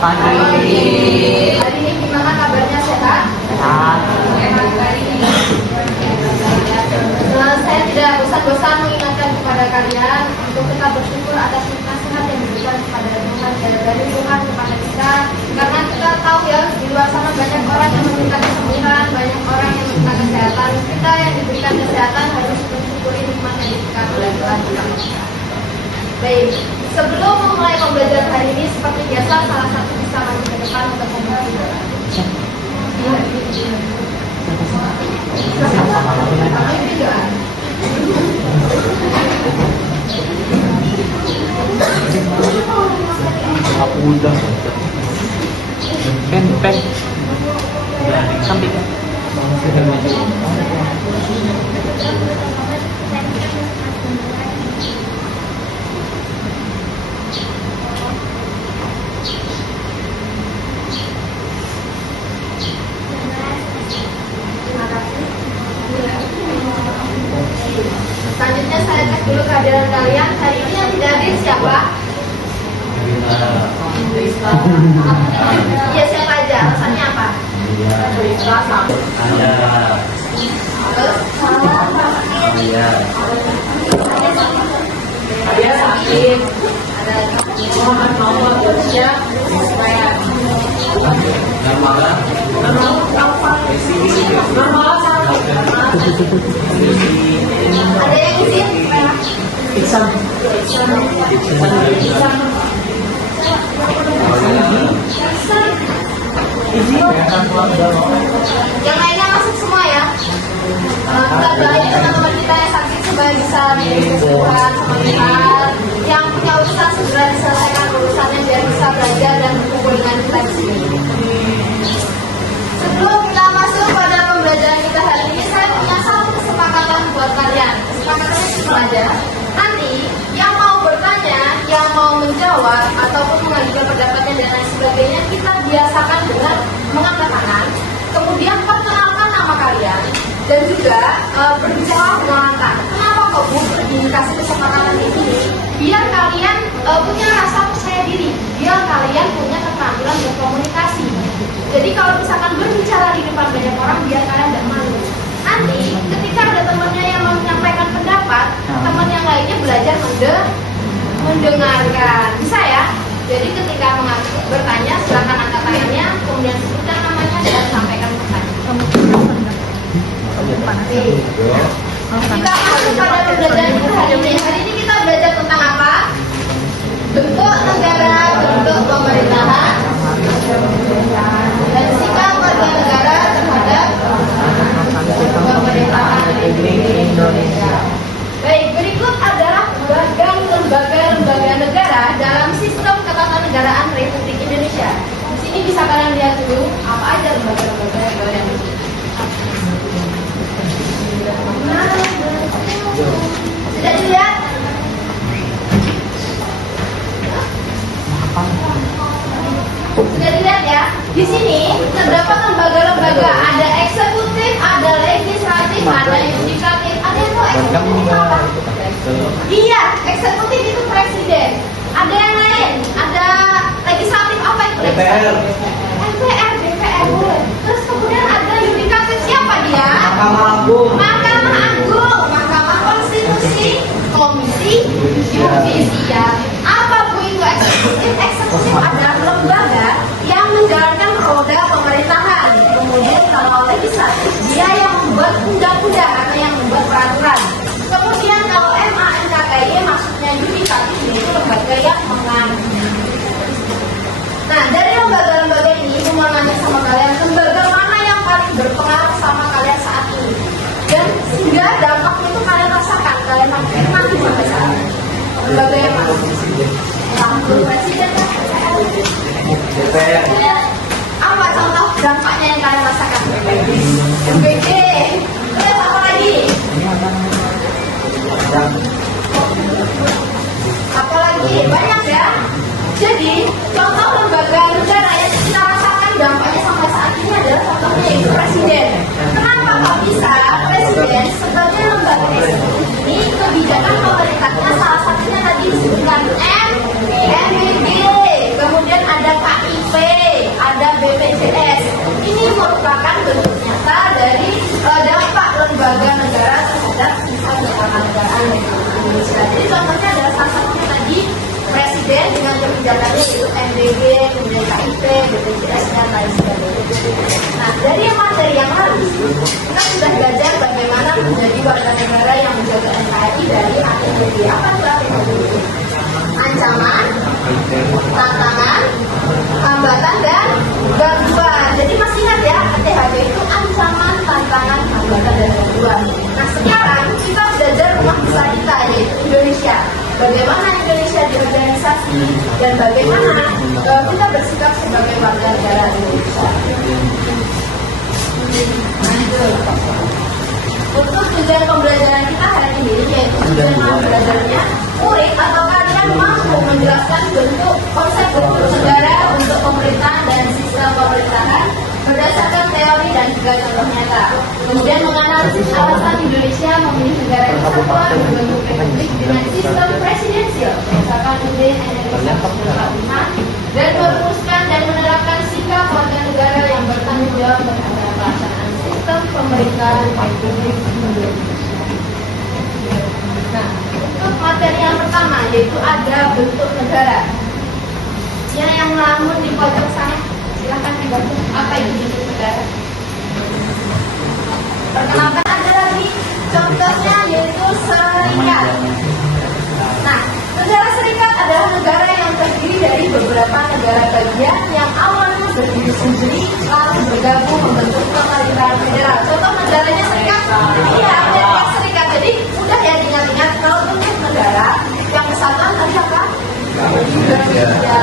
Pagi. Hari ini gimana kabarnya, sehat? Sehat. Saya tidak bosan-bosan mengingatkan kepada kalian untuk tetap bersyukur atas nasihat yang diberikan kepada Tuhan dari Tuhan kepada kita. Karena kita tahu ya, di luar sana banyak orang yang meminta kesembuhan, banyak orang yang meminta kesehatan. Kita yang diberikan kesehatan harus mensyukuri nikmat yang diberikan oleh Tuhan kepada kita. Baik, sebelum memulai pembelajaran hari ini, seperti biasa, salah satu bisa maju ke depan untuk memulai. Aku udah pen samping. Selanjutnya saya cek dulu kehadiran kalian. Hari ini yang tidak hadir siapa? Iya, siapa aja? Alasannya apa? Ada sakit. Ada Muhammad Mawar Bersya. Ada yang izin? Iksan. Yang lainnya masuk semua ya. Kita doain teman-teman kita yang sakit supaya bisa disembuhkan sama Tuhan. Yang punya urusan segera diselesaikan urusannya biar bisa belajar dan berkumpul dengan kita di sini. Sebelum kita masuk pada pembelajaran kita hari ini, saya punya satu kesepakatan buat kalian. Kesepakatannya itu aja. Nanti yang mau bertanya, yang mau menjawab ataupun mengajukan pendapatnya dan lain sebagainya, kita biasakan dengan mengangkat tangan, kemudian perkenalkan nama kalian dan juga berbicara mengalahkan. Kenapa kok Bu dikasih kesepakatan ini? Biar kalian punya rasa percaya diri, biar kalian punya keterampilan berkomunikasi. Jadi kalau misalkan berbicara di depan banyak orang, biar kalian tidak malu. Nanti ketika ada temannya yang mau menyampaikan pendapat, teman yang lainnya belajar mendengarkan. Bisa ya? Jadi ketika bertanya, silakan angkat tangannya, kemudian sebutkan namanya dan sampaikan pertanyaan. Kita masuk pada pembelajaran kita hari ini. Hari ini kita belajar tentang apa? Bentuk negara, bentuk pemerintahan, dan sikap warga negara terhadap pemerintahan Indonesia. Baik, berikut adalah bagian lembaga-lembaga negara dalam sistem ketatanegaraan Republik Indonesia. Di sini bisa kalian lihat dulu apa aja lembaga-lembaga negara yang ini. Sudah dilihat? Sudah dilihat ya? Di sini terdapat lembaga-lembaga, ada eksekutif, ada legislatif, ada yudikatif, ada yang tahu eksekutif apa? Iya, eksekutif itu presiden. Ada yang lain, ada legislatif apa itu? DPR. MPR, DPR. Terus kemudian ada yudikatif, siapa dia? Mahkamah Agung. Mahkamah Agung, Mahkamah Konstitusi, Komisi Yudisial. Apa Bu itu eksekutif? Eksekutif adalah lembaga yang menjalankan roda pemerintahan. Kemudian kalau legislatif, dia yang membuat undang-undang atau yang membuat peraturan. Kemudian kalau MANKKY maksudnya yudikatif, yaitu lembaga yang mengadili. Nah, dari lembaga-lembaga ini, aku mau nanya sama kalian, lembaga mana yang paling berpengaruh sama kalian saat ini? Dan sehingga dampaknya itu kalian rasakan, kalian nikmati sampai saat ini. Lembaga yang mana? Presiden kan? DPR. Apa contoh dampaknya yang kalian rasakan? MBG. Terus apa lagi? Apalagi banyak ya. Jadi contoh lembaga negara yang kita rasakan dampaknya sampai saat ini adalah contohnya yaitu presiden. Kenapa kok bisa presiden sebagai lembaga eksekutif ini kebijakan pemerintahnya salah satunya tadi disebutkan MBG, kemudian ada KIP, KTP, BPJS, dan lain sebagainya. Nah, dari materi yang lalu, kita sudah belajar bagaimana menjadi warga negara yang menjaga NKRI dari ATHB. Apa itu ATHB? Ancaman, tantangan, hambatan, dan gangguan. Jadi masih ingat ya, ATHB itu ancaman, tantangan, hambatan, dan gangguan. Nah, sekarang kita belajar rumah besar kita, yaitu Indonesia. Bagaimana Indonesia diorganisasi dan bagaimana kita bersikap sebagai warga negara Indonesia. Untuk tujuan pembelajaran kita hari ini, yaitu tujuan belajarnya murid atau kalian mampu menjelaskan bentuk konsep bentuk negara, bentuk pemerintahan dan sistem pemerintahan berdasarkan teori dan juga contoh nyata. Kemudian menganalisis alasan Indonesia memilih negara kesatuan berbentuk republik dengan sistem presidensial, misalkan UUD dan merumuskan dan menerapkan sikap warga negara yang bertanggung jawab terhadap pelaksanaan sistem pemerintahan Republik Indonesia. Nah, untuk materi yang pertama yaitu ada bentuk negara. Yang melamun di pojok sana, silahkan dibantu. Apa itu bentuk negara? Perkenalkan ada lagi contohnya yaitu serikat. Nah, negara serikat adalah negara yang terdiri dari beberapa negara bagian yang awalnya berdiri sendiri lalu bergabung membentuk pemerintahan federal. Contoh negaranya serikat, iya Amerika Serikat. Jadi mudah ya diingat-ingat kalau bentuk negara yang kesatuan tadi apa? Indonesia.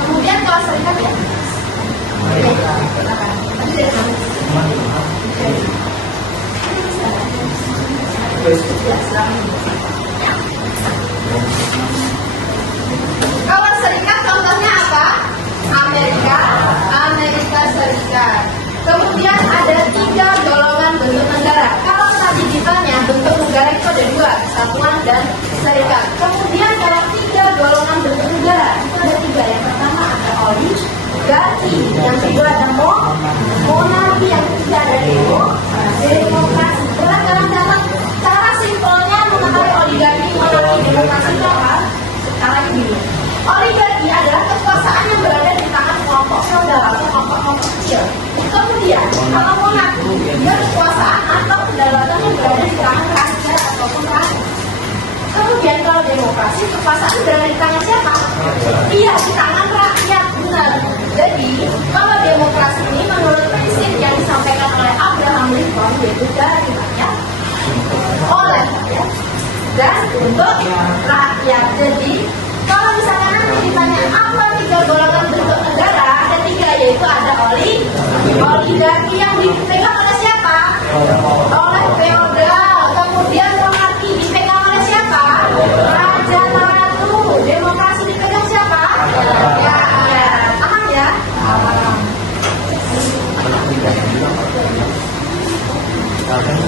Kemudian kalau serikat ya. Kalau serikat contohnya apa? Amerika Serikat. Kemudian ada 3 golongan bentuk negara. Kalau tadi ditanya bentuk negara itu ada 2, kesatuan dan serikat. Kemudian dalam 3 golongan bentuk negara itu ada 3. Yang pertama ada oligarki, yang kedua ada monarki, yang ketiga ada demokrasi. Dalam cara simpelnya mengenai oligarki, monarki, demokrasi itu apa? Sekarang ini oligarki adalah kekuasaan yang berada di tangan kelompok feodal atau kelompok kecil. Kemudian kalau monarki, dia kekuasaan atau kedaulatan yang berada di tangan raja ataupun rakyat. Kemudian kalau demokrasi, kekuasaan berada di tangan siapa? Iya, di tangan rakyat, benar. Jadi kalau demokrasi ini menurut prinsip yang disampaikan oleh Abraham Lincoln, yaitu dari rakyat, oleh rakyat, dan untuk rakyat. Jadi kalau misalkan nanti ditanya apa 3 golongan bentuk negara, ada 3, yaitu ada oligarki yang dipegang oleh siapa? Oleh feodal. Kemudian monarki dipegang oleh siapa? Raja atau ratu. Demokrasi dipegang siapa? Ya, paham ya?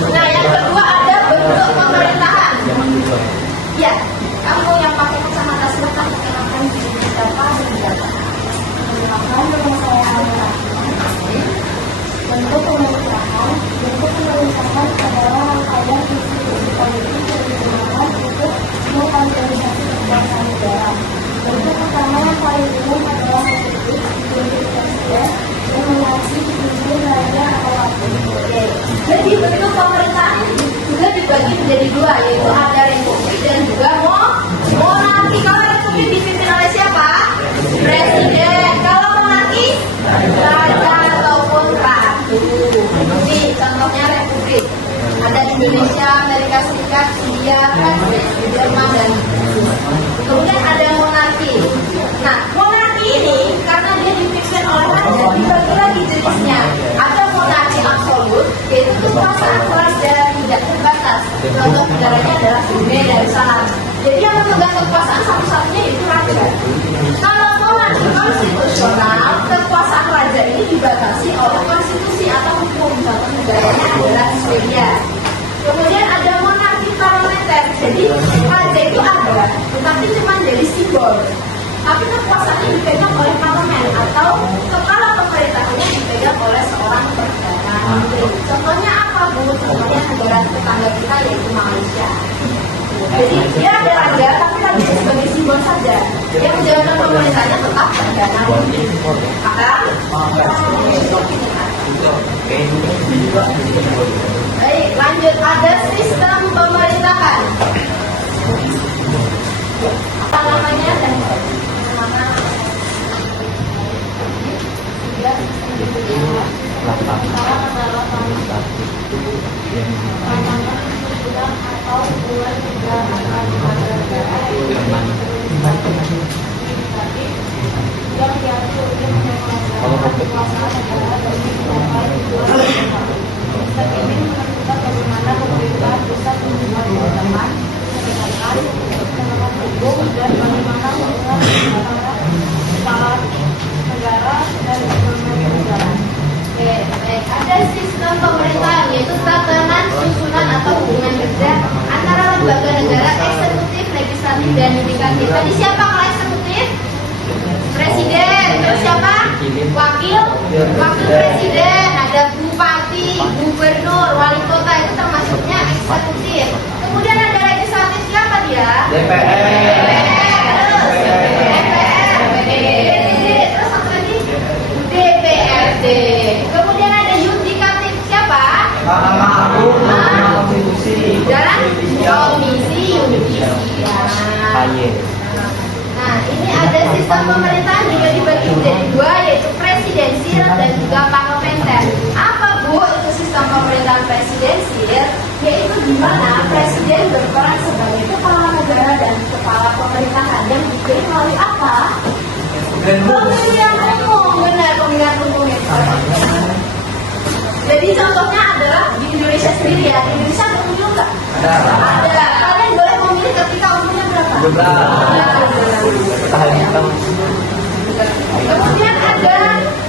Nah, yang kedua ada bentuk pemerintahan. Ya, kamu yang pakai kacamata silahkan perkenalkan diri siapa dan siapa. Perkenalkan nama saya Alma. Bentuk pemerintahan adalah rangkaian institusi politik yang digunakan untuk mengkonsolidasi kekuasaan negara. Bentuk pertama yang paling umum adalah republik, dipimpin presiden yang mengawasi dipimpin raja atau ratu. Jadi bentuk pemerintahan ini juga dibagi menjadi 2, yaitu ada republik dan juga monarki. Kalau republik dipimpin oleh siapa? Presiden. Kalau monarki, raja ataupun ratu. Ini contohnya republik. Ada Indonesia, Amerika Serikat, India, Prancis, Jerman, dan kemudian ada monarki. Nah, monarki ini karena dia dipimpin oleh raja, dibagi lagi jenisnya. Ada monarki absolut, yaitu kekuasaan raja tidak terbatas. Contoh negaranya adalah Brunei Darussalam. Jadi yang memegang kekuasaan satu-satunya itu raja. Kalau monarki konstitusional, kekuasaan raja ini dibatasi oleh konstitusi atau hukum. Contoh negaranya adalah Swedia. Kemudian ada monarki parlementer. Jadi raja itu ada, tetapi cuma jadi simbol. Tapi kekuasaannya dipegang oleh parlemen atau kepala pemerintahannya dipegang oleh seorang perdana menteri. Contohnya apa, Bu? Contohnya negara tetangga kita yaitu Malaysia. Jadi dia ada raja, tapi raja sebagai simbol saja. Yang menjalankan pemerintahnya tetap dana. Paham? Baik, lanjut. Ada sistem pemerintahan. Apa namanya dan bagaimana? Ada sistem pemerintahan yaitu tatanan, susunan atau hubungan kerja antara lembaga negara, eksekutif, legislatif, dan yudikatif. Tadi siapa kalau eksekutif? Presiden. Terus siapa? Wakil presiden. Ada bupati, gubernur, wali kota, itu termasuknya eksekutif. Kemudian ada legislatif, siapa dia? DPR. Terus apa lagi? DPRD. Kemudian ada yudikatif, siapa? Mahkamah Agung, Mahkamah Konstitusi. Dan komisi yudisial. Nah, ini ada sistem pemerintahan juga dibagi menjadi dua, yaitu presidensial dan juga parlementer. Apa Bu itu sistem pemerintahan presidensial? Yaitu di mana presiden berperan sebagai kepala negara dan kepala pemerintahan yang dipilih melalui apa? Pemilihan umum, benar, pemilihan umum itu. Jadi contohnya adalah di Indonesia sendiri ya. Di Indonesia ada pemilu nggak? Ada. Kalian boleh memilih ketika umurnya berapa? 12. Kemudian ada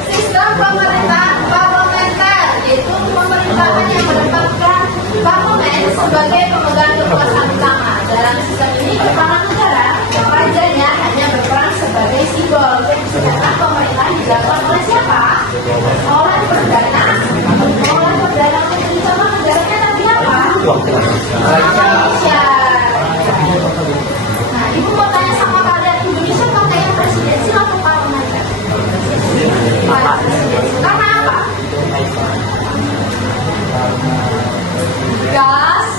sistem pemerintahan parlementer, yaitu pemerintahan yang menempatkan parlemen sebagai pemegang kekuasaan utama. Dalam sistem ini kepala negara, rajanya hanya berperan sebagai simbol. Sedangkan pemerintahan dilakukan oleh siapa? Oleh perdana. Oleh perdana menteri sama negaranya tadi apa? Indonesia. Nah, ibu mau tanya sama kalian, Indonesia pakainya presidensial atau parlementer? Presidensial. Karena apa? Gas.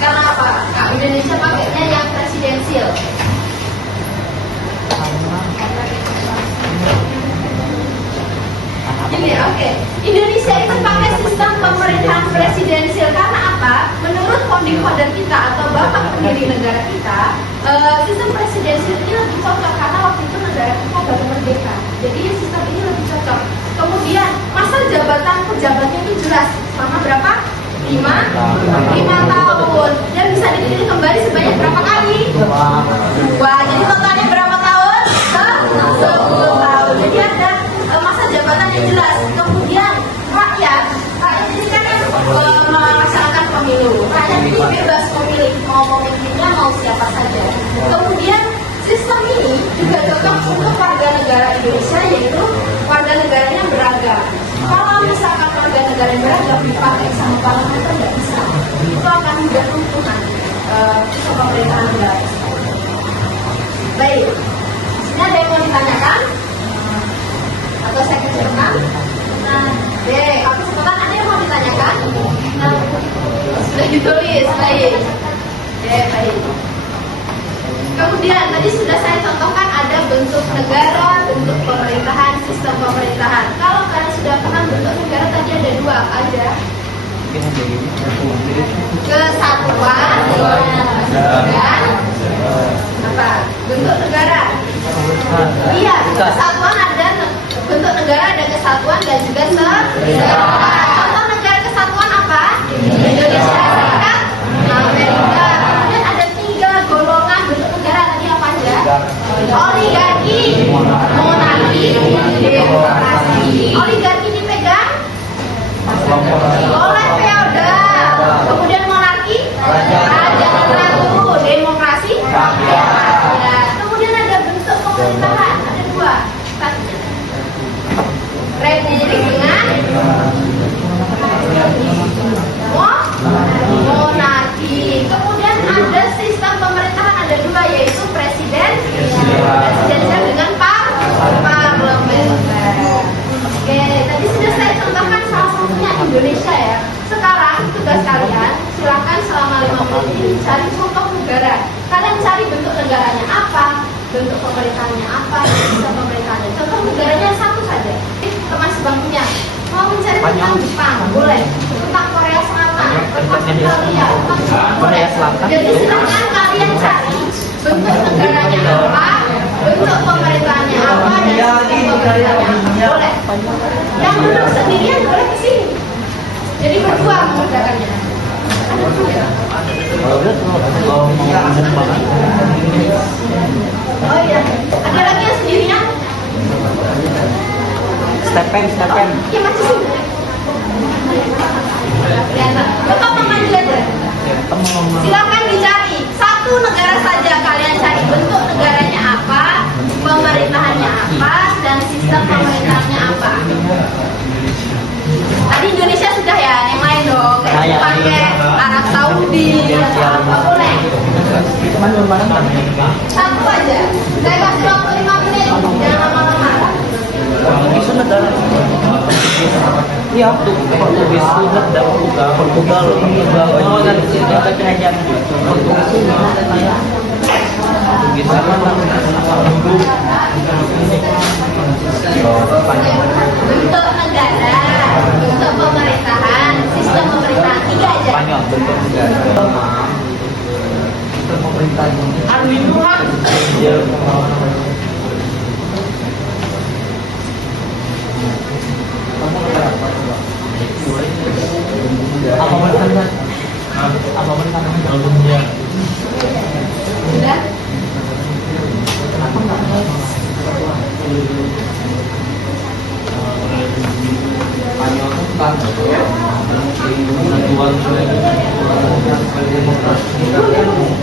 Karena apa? Nah, Indonesia pakainya yang presidensial. Gini, oke. Indonesia itu pakai sistem pemerintahan presidensial karena apa? Menurut founding father kita atau bapak pendiri negara kita, sistem presidensial ini lebih cocok karena waktu itu negara kita baru merdeka. Jadi sistem ini lebih cocok. Kemudian masa jabatan pejabatnya itu jelas. Selama berapa? 5 tahun. Dan bisa dipilih kembali sebanyak berapa kali? 2. Jadi totalnya berapa tahun? 10 tahun. Jadi ada masa jabatan yang jelas. Kemudian rakyat ini kan yang melaksanakan pemilu. Rakyat ini bebas memilih mau pemimpinnya mau siapa saja. Kemudian sistem ini juga cocok untuk warga negara Indonesia, yaitu warga negaranya yang beragam. Kalau misalkan warga negara yang beragam dipakai sama parlementer nggak bisa, itu akan mudah runtuhan sistem pemerintahan negara. Baik, ini ada yang mau ditanyakan? Atau saya kecilkan? Nah, aku sebentar, ada yang mau ditanyakan? Nah, sudah ditulis, baik. Baik. Kemudian tadi sudah saya contohkan ada bentuk negara, bentuk pemerintahan, sistem pemerintahan. Kalau kalian sudah pernah bentuk negara tadi ada 2, ada kesatuan dan apa? Bentuk negara. Iya, kesatuan ada bentuk negara, ada kesatuan dan juga kesatuan. Contoh negara kesatuan apa? Indonesia Serikat Amerika. Kemudian ada 3 golongan bentuk negara, tadi apa aja? Oligarki, monarki, demokrasi. Oligarki dipegang oleh feodal. Kemudian monarki, raja dan ratu. Demokrasi, rakyat. Kemudian ada bentuk pemerintahan, ada 2. Republik dengan monarki. Kemudian ada sistem pemerintahan ada 2, yaitu presiden bentuk pemerintahannya apa, sistem pemerintahannya. Contoh negaranya satu saja, teman sebangkunya. Mau mencari tentang Jepang, boleh. Tentang Korea Selatan, tentang Italia, tentang Korea Selatan. Jadi silakan kalian cari bentuk negaranya apa, bentuk pemerintahannya apa, dan sistem pemerintahannya apa. Boleh. Yang duduk sendirian boleh ke sini. Jadi berdua mengerjakannya. Oh iya, ada lagi yang sendirian? Stepen. Ya masih sini. Coba memanggil aja. Silakan dicari satu negara saja, kalian cari bentuk negaranya apa, pemerintahannya apa, dan sistem pemerintahannya apa. Tadi Indonesia sudah ya, yang lain dong. Kayak pakai Arab Saudi, apa boleh? Satu aja. Saya kasih waktu 5 menit, jangan lama-lama. Itu negara. Iya, Portugis itu negara Portugal. Oh, dan kita kerajaan Portugis. Bentuk negara, bentuk pemerintahan, sistem pemerintahan, 3 aja. Spanyol, bentuk negara. Bentuk pemerintahan. Arwin Apa benar? Apa benar? Sudah?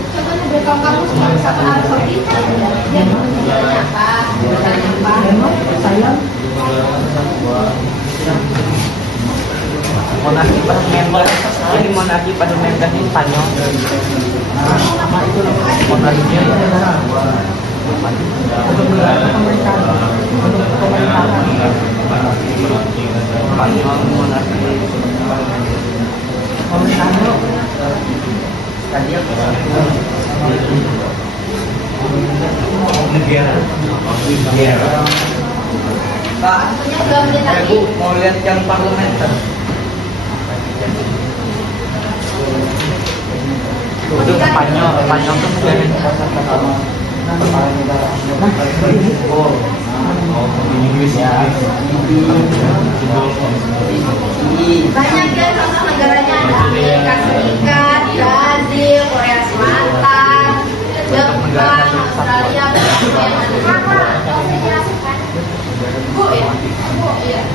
Contohnya kalau kamu cuma satu Arab Saudi, dia negaranya apa? Monarki parlementer. Jadi monarki parlementer di Spanyol. Sama itu monarki. Spanyol monarki. Negara. Pak, Bu, mau lihat yang parlementer. Itu Spanyol tuh negara yang pertama. Oh, Inggris ya. Banyak ya contoh negaranya, ada Amerika Serikat, Brazil, Korea Selatan, Jepang, Australia, Bu ya? Bu ya?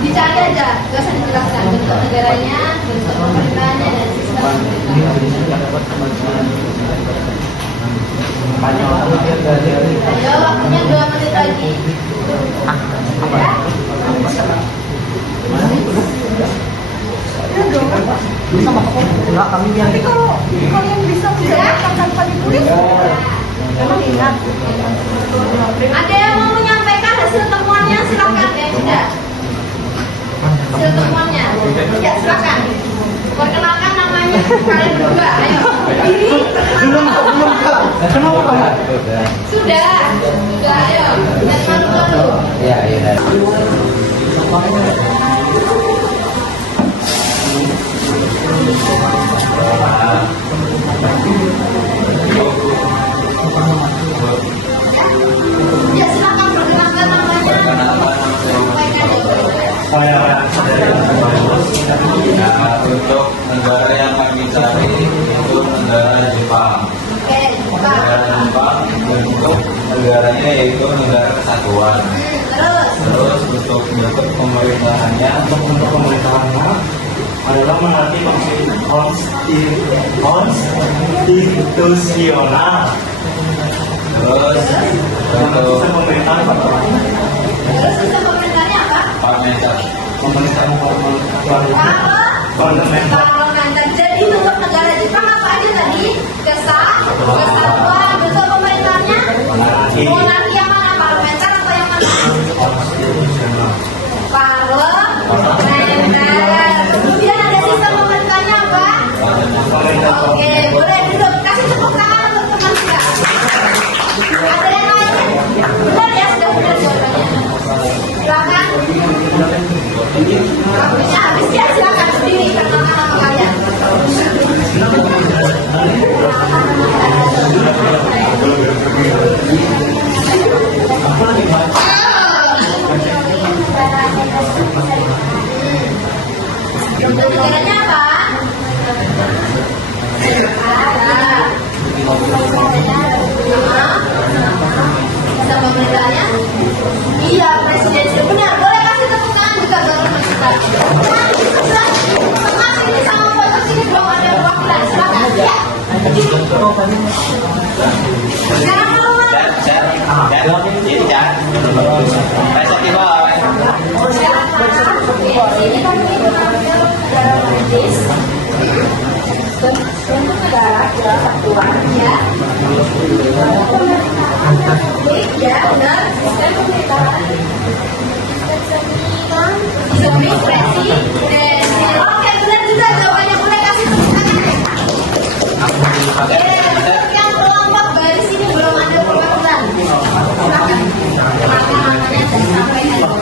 Dicari aja, gak usah dijelaskan bentuk negaranya, bentuk pemerintahannya, dan sistem Ayo, waktunya 2 menit lagi. Ya? Enggak, kami biar. Tapi kalau kalian bisa menjelaskan tanpa ditulis, memang ingat. Ada yang mau menyampaikan hasil temuannya, silakan ya sudah. Hasil temuannya, ya silakan. Perkenalkan namanya kalian berdua, ayo. Diri, Belum kak. Kenapa kamu? sudah, ayo. Yang malu dulu. Ya. Ya silakan perkenalkan namanya. Untuk negara yang kami cari itu negara Jepang. Oke, buka. Negara Jepang bentuk negaranya yaitu negara kesatuan. Terus. Terus untuk bentuk pemerintahannya adalah mengerti konstitusional. terus untuk Sistem pemerintahan Terus sistem pemerintahnya apa? parlementer. pemerintahan parlementer. Parlementer. Jadi bentuk negara Jepang apa aja tadi? Kesatuan. Bentuk pemerintahnya? Monarki. Monarki yang mana? Parlementer atau yang mana? Konstitusional. Parlementer. Kemudian ada sistem pemerintahnya apa? Oke, boleh duduk. Kasih tepuk tangan untuk teman kita. Ada yang negaranya apa? Bisa pemerintahnya? Iya, presidensial. Benar, boleh kasih tepuk tangan juga baru kita. Tengah sini sama foto sini belum ada perwakilan. Silakan ya. Sekarang kalau Jadi jangan. Rasa tiba. ini kami mengambil negara medis untuk negara kesatuan ya. Ya, benar. Sistem pemerintahan, sistem administrasi, dan oke benar juga jawabannya, boleh kasih tepuk tangan. Yang kelompok garis ini belum ada perwakilan. Silakan. Makanya saya sampaikan.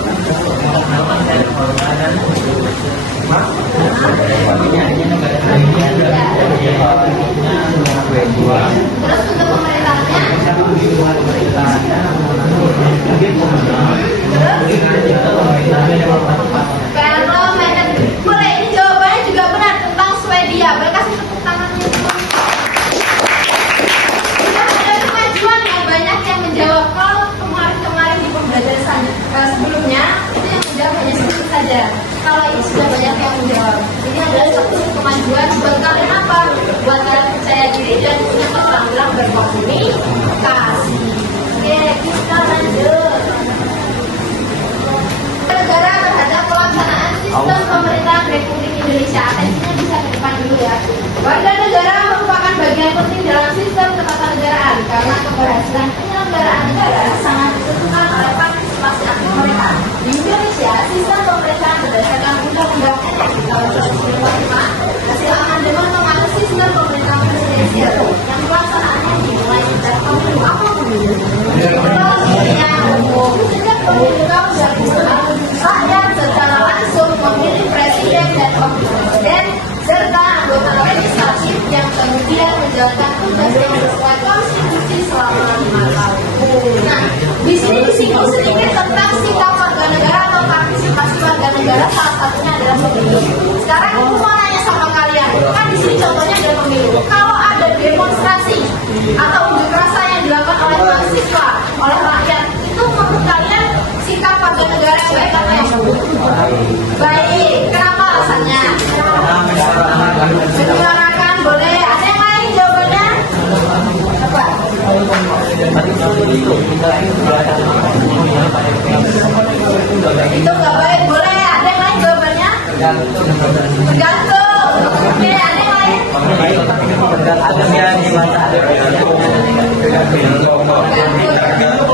Terus untuk pemerintahnya, parlemen. Boleh, ini jawabannya juga benar tentang Swedia. Boleh kasih tepuk tangannya. Sudah ada kemajuan ya, banyak yang menjawab. Kalau kemarin-kemarin di pembelajaran sebelumnya itu yang menjawab hanya sedikit saja. Kalau ini sudah banyak yang menjawab. Ini adalah satu kemajuan buat kalian apa? Buat kalian percaya diri dan punya keterampilan berkomunikasi. Oke, kita lanjut. Negara terhadap pelaksanaan sistem pemerintahan Republik Indonesia. Atensinya bisa ke depan dulu ya. Warga negara merupakan bagian penting dalam sistem ketatanegaraan karena keberhasilan penyelenggaraan negara sangat ditentukan oleh partisipasi aktif mereka. Di Indonesia, sistem pemerintahan berdasarkan Undang-Undang NR tahun 2005 hasil amandemen mengatur sistem pemerintahan presidensial yang pelaksanaannya dimulai sejak pemilu pemilu pemilihan umum sejak pemilu tahun 2009 rakyat secara langsung memilih presiden dan wakil presiden serta anggota legislatif yang kemudian menjalankan tugasnya sesuai konstitusi selama 5 tahun. Nah, di sini disinggung sedikit tentang sikap warga negara atau partisipasi warga negara, salah satunya adalah pemilu. Sekarang aku mau nanya sama kalian, kan di sini contohnya ada pemilu. Kalau ada demonstrasi atau unjuk rasa yang dilakukan oleh mahasiswa, oleh rakyat, itu menurut kalian sikap warga negara yang baik apa yang buruk? Baik. Kenapa alasannya? Menyuarakan boleh. Ada yang lain jawabannya? Apa? Itu nggak baik. Boleh. Ada yang lain jawabannya? Tergantung. Oke, ada yang lain?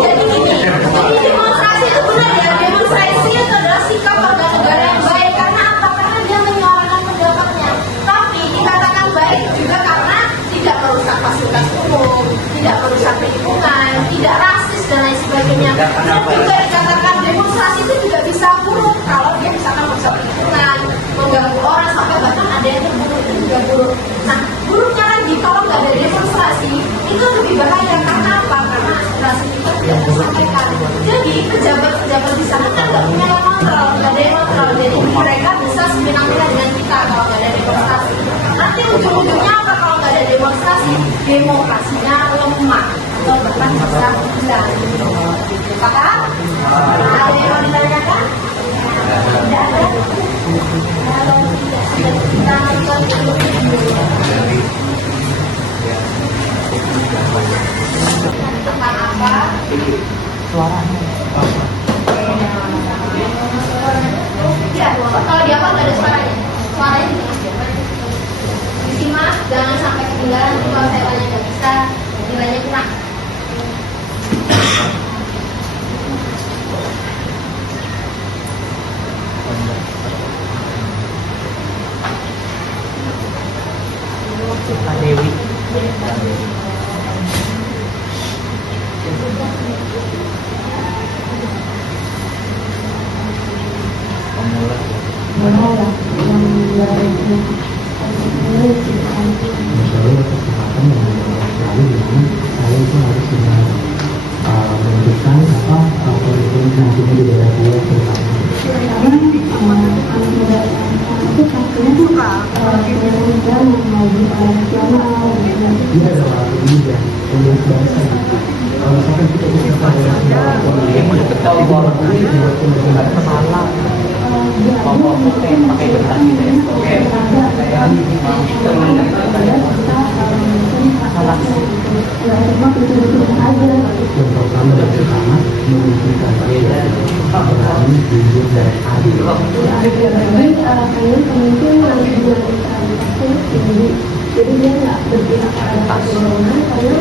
Jadi gini, jadi demonstrasi itu benar ya. Demonstrasi itu adalah sikap warga negara yang baik. Karena apa? Karena dia menyuarakan pendapatnya. Tapi dikatakan baik juga karena tidak merusak fasilitas umum, tidak merusak lingkungan, tidak rasis dan lain sebagainya. Dan juga dikatakan demonstrasi itu juga bisa buruk kalau dia misalkan merusak lingkungan, mengganggu orang, sampai bahkan ada yang terbunuh, itu juga buruk. Nah, buruknya lagi kalau nggak ada demonstrasi itu lebih bahaya. Karena apa? Karena aspirasi kita tidak tersampaikan. Jadi pejabat-pejabat di sana kan nggak punya yang kontrol, nggak ada yang kontrol. Jadi mereka bisa semena-mena dengan kita kalau nggak ada demonstrasi. Nanti ujung-ujungnya apa kalau nggak ada demonstrasi? Demokrasinya lemah atau bahkan bisa hilang. Paham? Ada yang mau ditanyakan? Tidak ada. Kalau tidak, kita nonton dulu. Tentang apa? Ya, kalau di apa nggak ada suaranya. Suaranya disimak, jangan sampai ketinggalan. Kalau saya tanya ke kita, nilainya kurang. Pak Dewi. Menunjukkan apa kurikulum nantinya di daerah dia terutama. Yang mau deket tahu bahwa ada masalah. Bawa pakai berkas gitu ya. Oke. Teman saya masalah. Jadi dia nggak berpihak pada golongan karena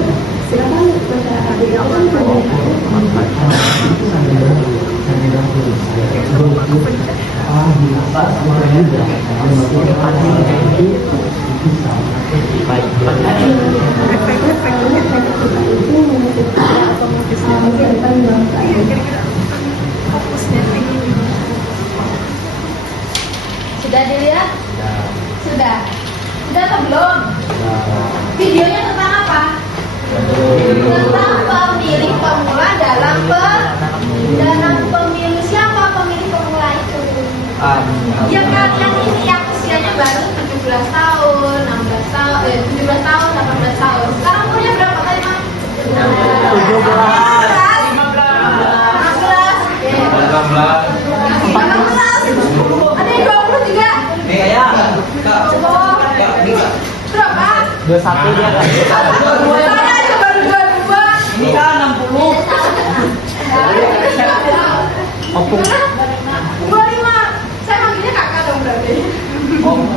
silakan masyarakat di awal Sudah dilihat? Sudah. Sudah atau belum? Videonya tentang apa? Tentang pemilih pemula dalam pemilu. Siapa pemilih pemula itu? Ya kalian ini yang usianya baru 17 tahun, 16 tahun, 17 tahun, 18 tahun. Sekarang umurnya berapa kali, Mas? 15. Ada yang 20 juga? Berapa? 21 dia kan. Saya aja baru 22. Ini kan 60. Opung. 25. Saya manggilnya kakak dong berarti. Opung.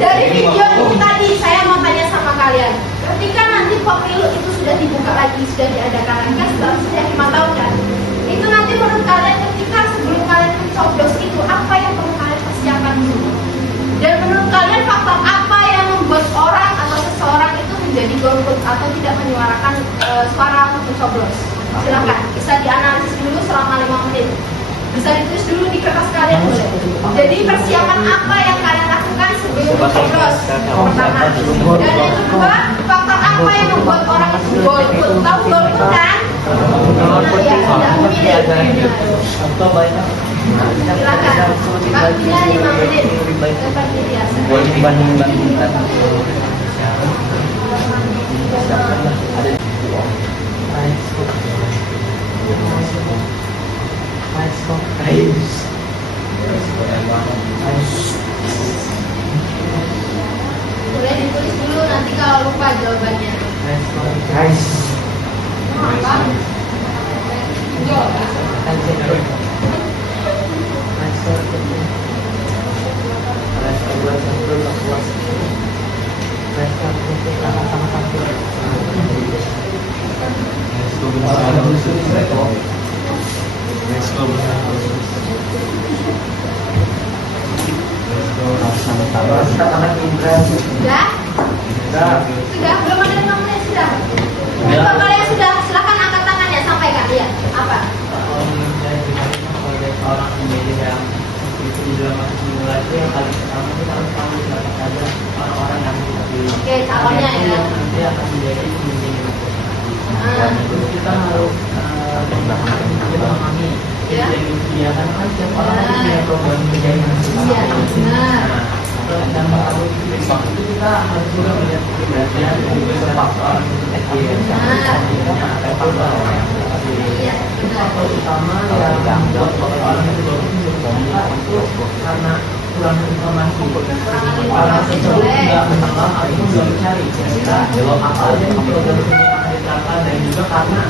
Dari video ini tadi saya mau tanya sama kalian. Ketika nanti pemilu itu sudah dibuka lagi, sudah diadakan lagi kan sudah 5 tahun kan? Itu nanti menurut kalian ketika sebelum kalian mencoblos itu apa yang perlu kalian persiapkan dulu? Dan menurut kalian faktor apa yang membuat orang atau seseorang itu menjadi golput atau tidak menyuarakan suara untuk mencoblos? Silakan, bisa dianalisis dulu selama 5 menit. Bisa ditulis dulu di kertas kalian boleh. Jadi persiapan apa yang kalian lakukan sebelum mencoblos? Pertama. Dan yang kedua, faktor apa yang membuat orang itu golput? Tahu golput kan? Ya, tidak memilih. Silakan. Waktunya 5 menit. Seperti biasa. Boleh dibanding-bandingkan. Boleh ditulis dulu nanti kalau lupa jawabannya. Apa? Sudah? Sudah? Belum ada 5 menit sudah? Kalau kalian sudah, silakan angkat tangannya, sampaikan. Iya, apa? Orang menjadi yang itu di dalam masa simulasi yang paling pertama kita harus tahu siapa saja orang-orang yang kita pilih. Oke, calonnya ya. Nanti akan menjadi pemimpin dan itu kita harus memahami Ya. dia karena kan setiap orang itu punya program kerja yang Iya, benar. dan tahu itu kita harus juga melihat keberhasilan faktor Iya, benar. faktor utama yang membuat orang itu karena kurang informasi karena tersebut tidak menangkap ataupun belum dicari kira-kira apa aja yang program yang akan diterapkan dan juga karena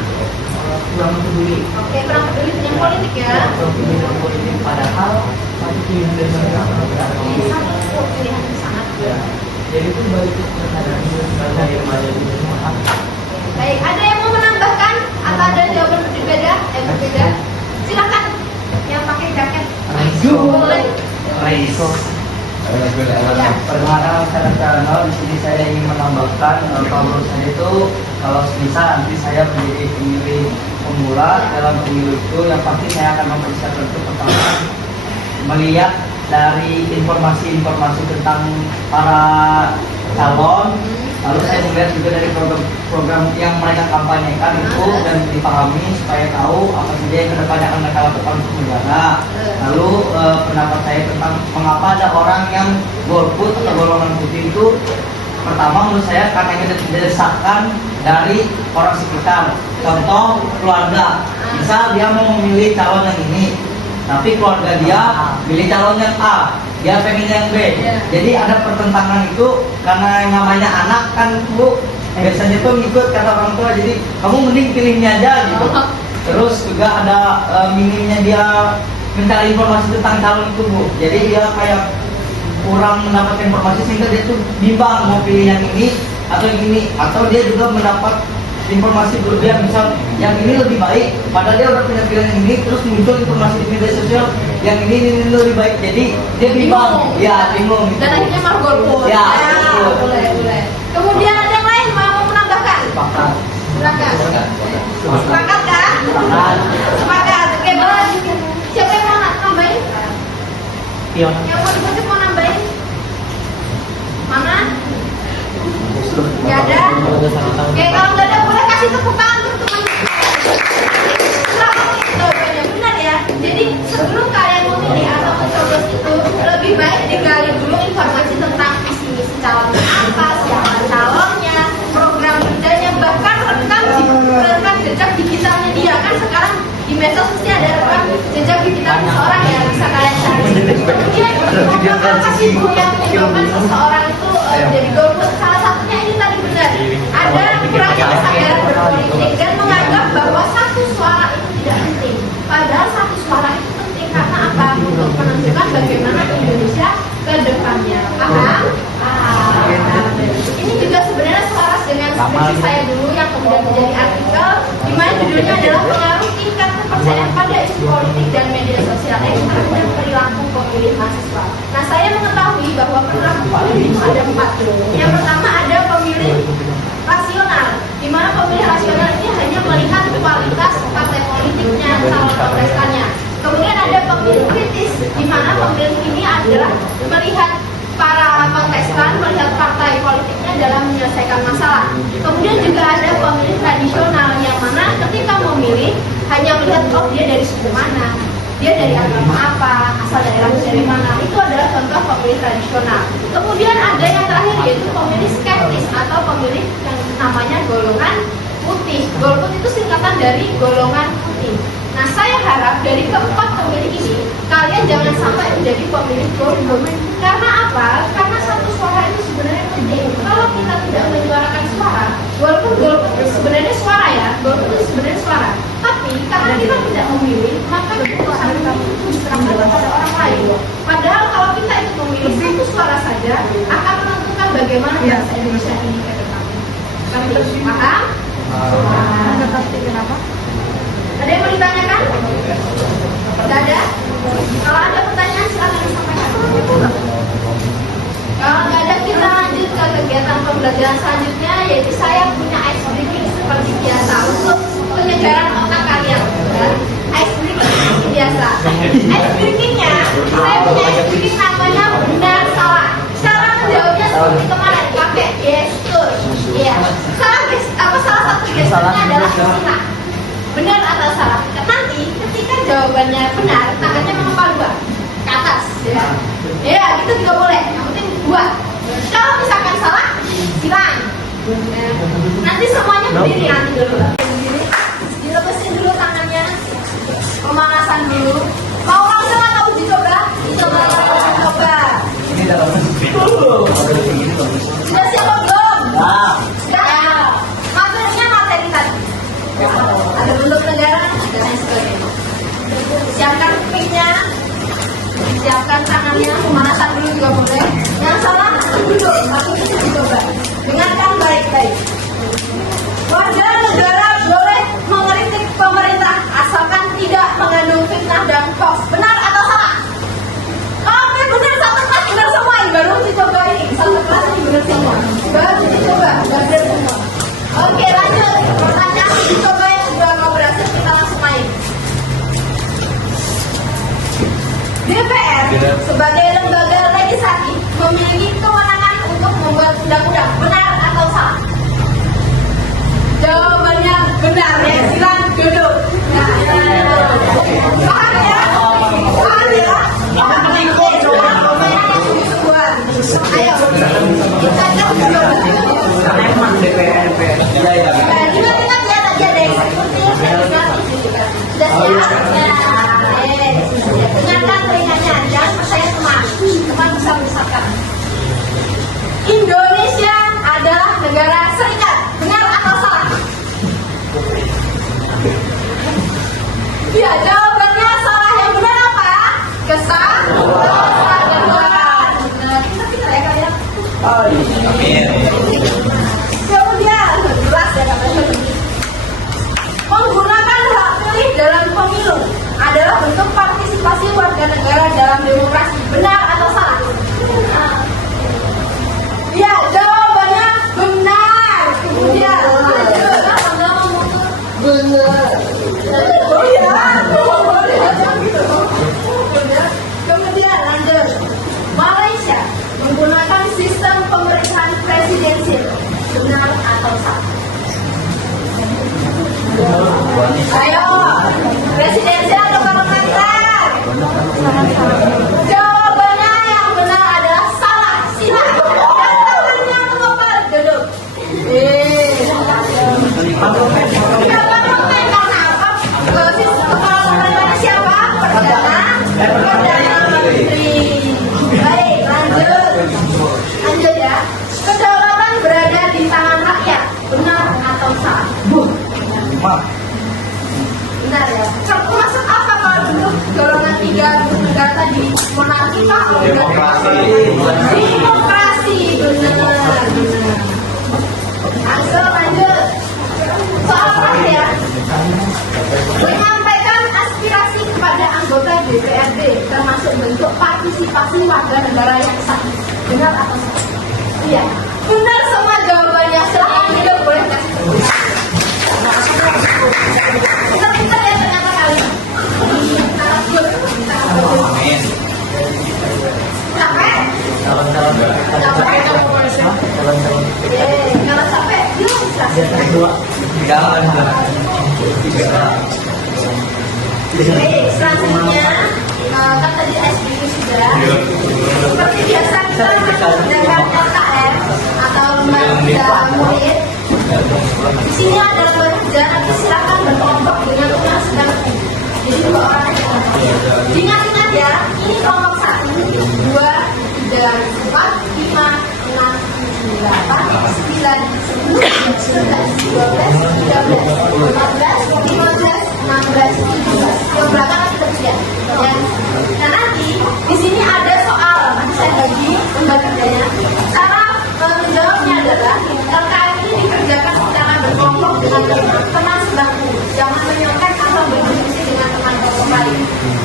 kurang peduli Oke, kurang peduli dengan politik ya. kurang peduli dengan politik padahal satu pilihan dari mereka Ini satu pilihan yang sangat. jadi itu balik ke kesadaran sebagai remaja di semua. Baik, ada yang mau menambahkan atau ada jawaban berbeda? Berbeda. Silakan. Yang pakai jaket. Boleh. Perkenalkan saya Rano. Di sini saya ingin menambahkan kalau saya itu kalau bisa nanti saya menjadi pemilih pemula dalam pemilu itu yang pasti saya akan mempersiapkan itu pertama melihat dari informasi-informasi tentang para calon. Lalu saya melihat juga dari program yang mereka kampanyekan itu dan dipahami supaya tahu apa saja yang kedepannya akan mereka lakukan untuk negara. Lalu pendapat saya tentang mengapa ada orang yang golput atau golongan putih itu, pertama menurut saya karena ini didesakan dari orang sekitar. Contoh keluarga, misal dia mau memilih calon yang ini, tapi keluarga dia pilih calon yang A, dia pengen yang B. Jadi ada pertentangan itu karena yang namanya anak kan bu biasanya tuh ngikut kata orang tua. Jadi kamu mending pilihnya aja gitu. Terus juga ada minimnya dia mencari informasi tentang calon itu bu. Jadi dia kayak kurang mendapatkan informasi sehingga dia tuh bimbang mau pilih yang ini atau yang ini, atau dia juga mendapat informasi berlebihan, misal yang ini lebih baik padahal dia udah punya pilihan yang ini, terus muncul informasi di media sosial yang ini lebih baik, jadi dia bimbang, ya bingung gitu. Dan akhirnya malah golput. Ya, boleh. Kemudian ada yang lain mau menambahkan? Silakan. Sepakat kan? Sepakat. Oke, boleh. Siapa yang mau nambahin? Yang mau disebut mau nambahin? Mana? Gak ada? Oke, kalau nggak ada boleh kasih tepuk tangan untuk teman-teman. Selamat jawabannya benar ya. Jadi sebelum kalian memilih atau mencoblos itu, lebih baik digali dulu informasi tentang visi misi calonnya apa, siapa calonnya, program kerjanya, bahkan rekam jejak digitalnya dia. Kan sekarang di medsos mesti ada rekam jejak digital seseorang ya, bisa kalian cari. Kemudian apa sih bu yang menyebabkan seseorang itu jadi golput? Salah satunya ini tadi benar, ada kurangnya kesadaran berpolitik dan menganggap bahwa satu suara itu tidak penting. Padahal satu suara itu penting karena apa? Untuk menentukan bagaimana Indonesia ke depannya. Paham? Ini juga sebenarnya selaras dengan skripsi saya dulu yang kemudian menjadi artikel di mana judulnya adalah pengaruh tingkat kepercayaan pada isu politik dan media sosial terhadap perilaku pemilih mahasiswa. Nah, saya mengetahui bahwa perilaku pemilih itu ada 4. Yang pertama ada pemilih rasional, di mana pemilih rasional ini hanya melihat kualitas partai politiknya, calon kontestannya. Kemudian ada pemilih kritis, di mana pemilih ini adalah melihat para kontestan, melihat partai politiknya dalam menyelesaikan masalah. Kemudian juga ada pemilih tradisional, yang mana ketika memilih hanya melihat oh dia dari suku mana, dia dari agama apa, asal daerah dari mana. Itu adalah contoh pemilih tradisional. Kemudian ada yang terakhir yaitu pemilih skeptis atau pemilih yang namanya golongan putih. Golput itu singkatan dari golongan putih. Nah, saya harap dari keempat pemilih ini kalian jangan sampai menjadi pemilih golput. Karena apa? Karena satu suara itu sebenarnya penting. Kalau kita tidak menyuarakan suara, walaupun golput itu sebenarnya suara ya, golput itu sebenarnya suara. Tapi karena kita tidak memilih, maka keputusan kami itu diserahkan kepada orang lain. Padahal kalau kita itu memilih satu suara saja akan menentukan bagaimana bangsa Indonesia ini ke depan. Seperti paham? Kenapa? Ada yang mau ditanyakan? Tidak ada? Kalau ada pertanyaan silakan disampaikan. Kalau nggak ada kita lanjut ke kegiatan pembelajaran selanjutnya, yaitu saya punya ice breaking seperti biasa untuk penyegaran otak kalian. Ice breaking seperti biasa. Ice breakingnya saya punya ice breaking namanya benar salah. Cara menjawabnya seperti kemarin pakai gestur. Iya. Salah satu gesturnya adalah istilah. Benar atau salah? Nanti ketika jawabannya benar, tangannya mengepal 2 ke atas, ya. Ya, itu juga boleh. Yang penting 2. Kalau misalkan salah, silang. Ya. Nanti semuanya berdiri nanti dulu. Dilepasin dulu tangannya, pemanasan dulu. Mau langsung atau uji coba? Coba. Sudah siap belum? Sudah. Materinya materi tadi. Ada bentuk negara dan lain sebagainya. Siapkan kupingnya, siapkan tangannya, pemanasan dulu juga boleh. Yang salah duduk, tapi itu dicoba. Dengarkan baik-baik. Warga negara boleh mengkritik pemerintah asalkan tidak mengandung fitnah dan hoax. Benar atau salah? Oke, benar, satu kelas benar semua. Baru dicoba ini, satu kelas ini benar semua. Baru dicoba, benar semua. Oke, lanjut. Pertanyaan dicoba yang sudah mau berhasil kita langsung main. DPR sebagai lembaga legislatif memiliki kewenangan untuk membuat undang-undang. Benar atau salah? Jawabannya benar ya, silakan duduk. Nah, paham ya? Paham ya? Ayo, kita Emang DPR. Iya ya. kita lihat aja deh, eksekutif, legislatif. Sudah siap? Ya, dengarkan telinganya, jangan percaya teman bisa menyesatkan. Indonesia adalah negara serikat. Benar atau salah? Ya, jawabannya salah. Yang benar apa? Kesalahan. Benar. Kita ya kalian. Amin. Kemudian jelas ya katanya. Menggunakan hak pilih dalam pemilu adalah bentuk partisipasi warga negara dalam demokrasi. Benar atau salah? Ya, jawabannya benar. Kemudian benar. Oh ya, kemudian lanjut. Malaysia menggunakan sistem pemerintahan presidensial. Benar atau salah? Ayo, presidensial atau parlementer? Jawabannya yang benar adalah salah. Silakan. Tangannya mengopal, duduk. Parlemen karena apa? Sistem parlementernya siapa? Perdana Menteri. Baik, lanjut ya. Kedaulatan berada di tangan rakyat. Benar atau salah? Benar ya. Termasuk apa kalau dulu golongan 3 negara tadi? Monarki kah? Demokrasi. Demokrasi, benar. Lanjut. Soal terakhir ya. Menyampaikan aspirasi kepada anggota DPRD termasuk bentuk partisipasi warga negara yang sah. Benar atau salah? Iya. Benar semua jawabannya. Silahkan hidup, boleh kasih. Kita lihat ternyata kali ini. Amin. Capek? Capek? Kalau capek, yuk istirahat. Jalan. Oke, selanjutnya kan tadi SBQ sudah. Seperti biasa kita menggunakan LKM atau lembaga murid. Di sini ada lembaga kerja, tapi silakan berkelompok dengan yang sedang. Jadi 2 orang aja. Ingat-ingat ya, ini kelompok 1, 2, 3, 4, 5, 6, 8, 9, 10, 11, 12, 13, 14, 15, 16, 17. Yang belakang kita lihat. Nah nanti di sini ada soal, nanti saya bagi lembaga kerjanya. Cara menjawabnya adalah LKM ini dikerjakan secara berkelompok dengan teman sebangku. Jangan menyontek atau berdiskusi dengan teman kelompok lain.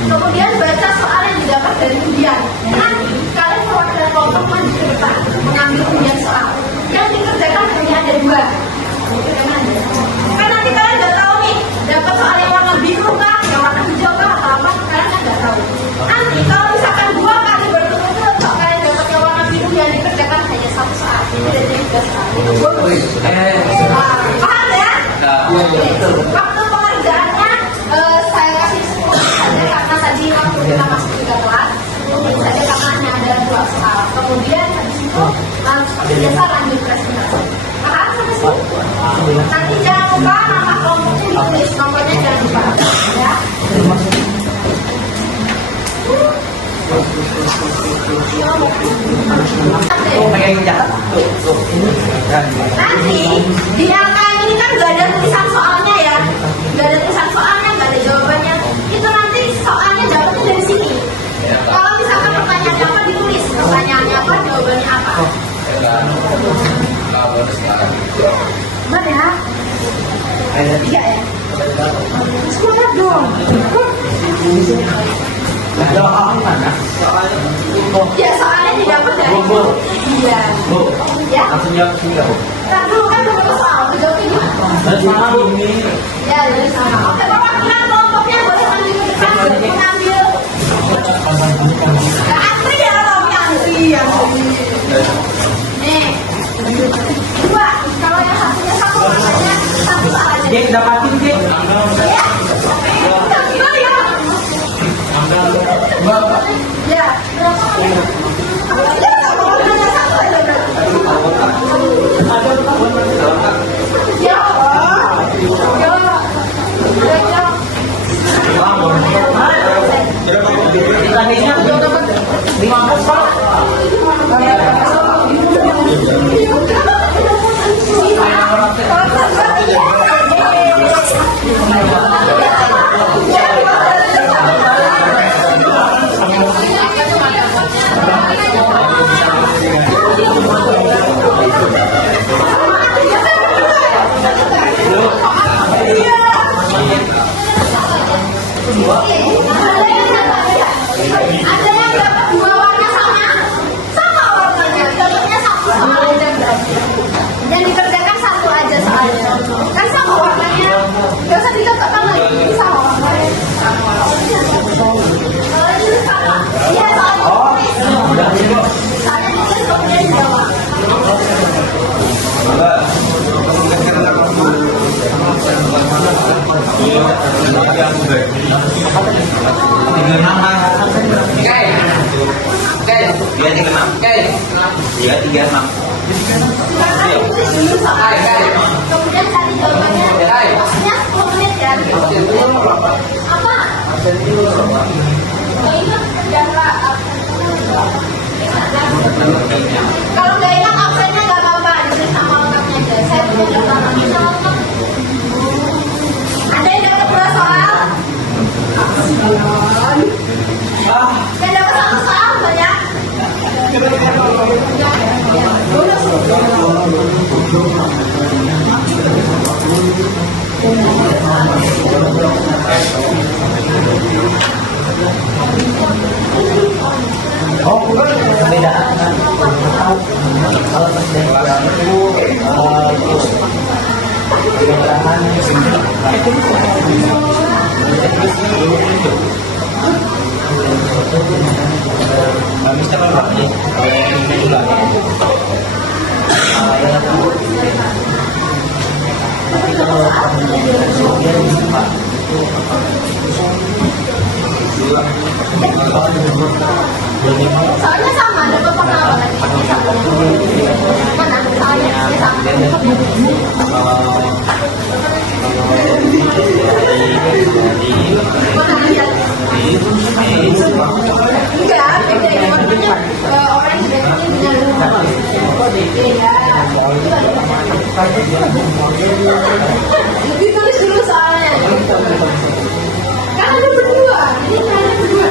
Kemudian baca soal yang didapat dari undian. Nanti kalian perwakilan kelompok maju ke depan mengambil undian soal. Yang dikerjakan hanya ada 2. Kan nanti kalian udah tahu nih, dapat soal yang warna biru kah, yang warna hijau kah, atau apa? Kalian kan nggak tahu. Nanti kalau misalkan 2 kali berturut-turut kalian dapat yang warna biru yang dikerjakan hanya 1 soal. Tidak jadi 3 soal. Paham ya? Waktu pengerjaannya saya kasih 10 saja karena tadi waktu kita masuk 3 kelas. 10 saja karena hanya ada 2 soal. Kemudian habis itu seperti biasa lanjut presentasi. Paham sampai sini? Nanti jangan lupa nama kelompoknya ditulis, nomornya jangan lupa. Ya. Nanti di LKM ini kan nggak ada tulisan soalnya ya, nggak ada tulisan soalnya, nggak ada jawabannya. Itu nanti soalnya dapetnya dari sini. Kalau misalkan pertanyaannya apa ditulis, pertanyaannya apa, jawabannya apa. Benar ya? 3 ya? Sekolah dong. Ya soalnya didapat dari itu. Iya. Ya. Langsung jawab sini. Nah, dulu kan beberapa soal, jawab ini. Ya, jadi sama. Oke, perwakilan kelompoknya boleh lanjut ke depan mengambil Antri ya tapi antri. Nih. Dua. Kalau yang satunya satu warnanya satu salah. Dek, dapatin dek. Ya. Gimana ya? Ya. Ya, warnanya satu aja. Ya. Ya. Ya. Ikannya dapat 15 Pak. Ada yang dapat dua warna sama warnanya, dapatnya satu sama aja berarti. Dan dikerjakan satu aja soalnya, kan sama warnanya, gak usah dicocokan lagi, ini sama warnanya. Kalau ini sama, iya soalnya ditulis kemudian dijawab. Iya, 36. Kemudian cari jawabannya, maksudnya 10 menit ya. Apa? Kalau nggak ingat absennya nggak apa-apa, ditulis sama lengkapnya aja. Saya punya daftar nama lengkap. Ada yang dapat 2 soal? Saya dapat 1 soal banyak. Oh, beda. Kalau presiden Soalnya sama, dapat pengalaman. Mana? Soalnya sama. Mana lihat? Enggak, beda ini warnanya orange dan ini dengan beda. Ditulis dulu soalnya. Kan ada berdua, ini ada berdua.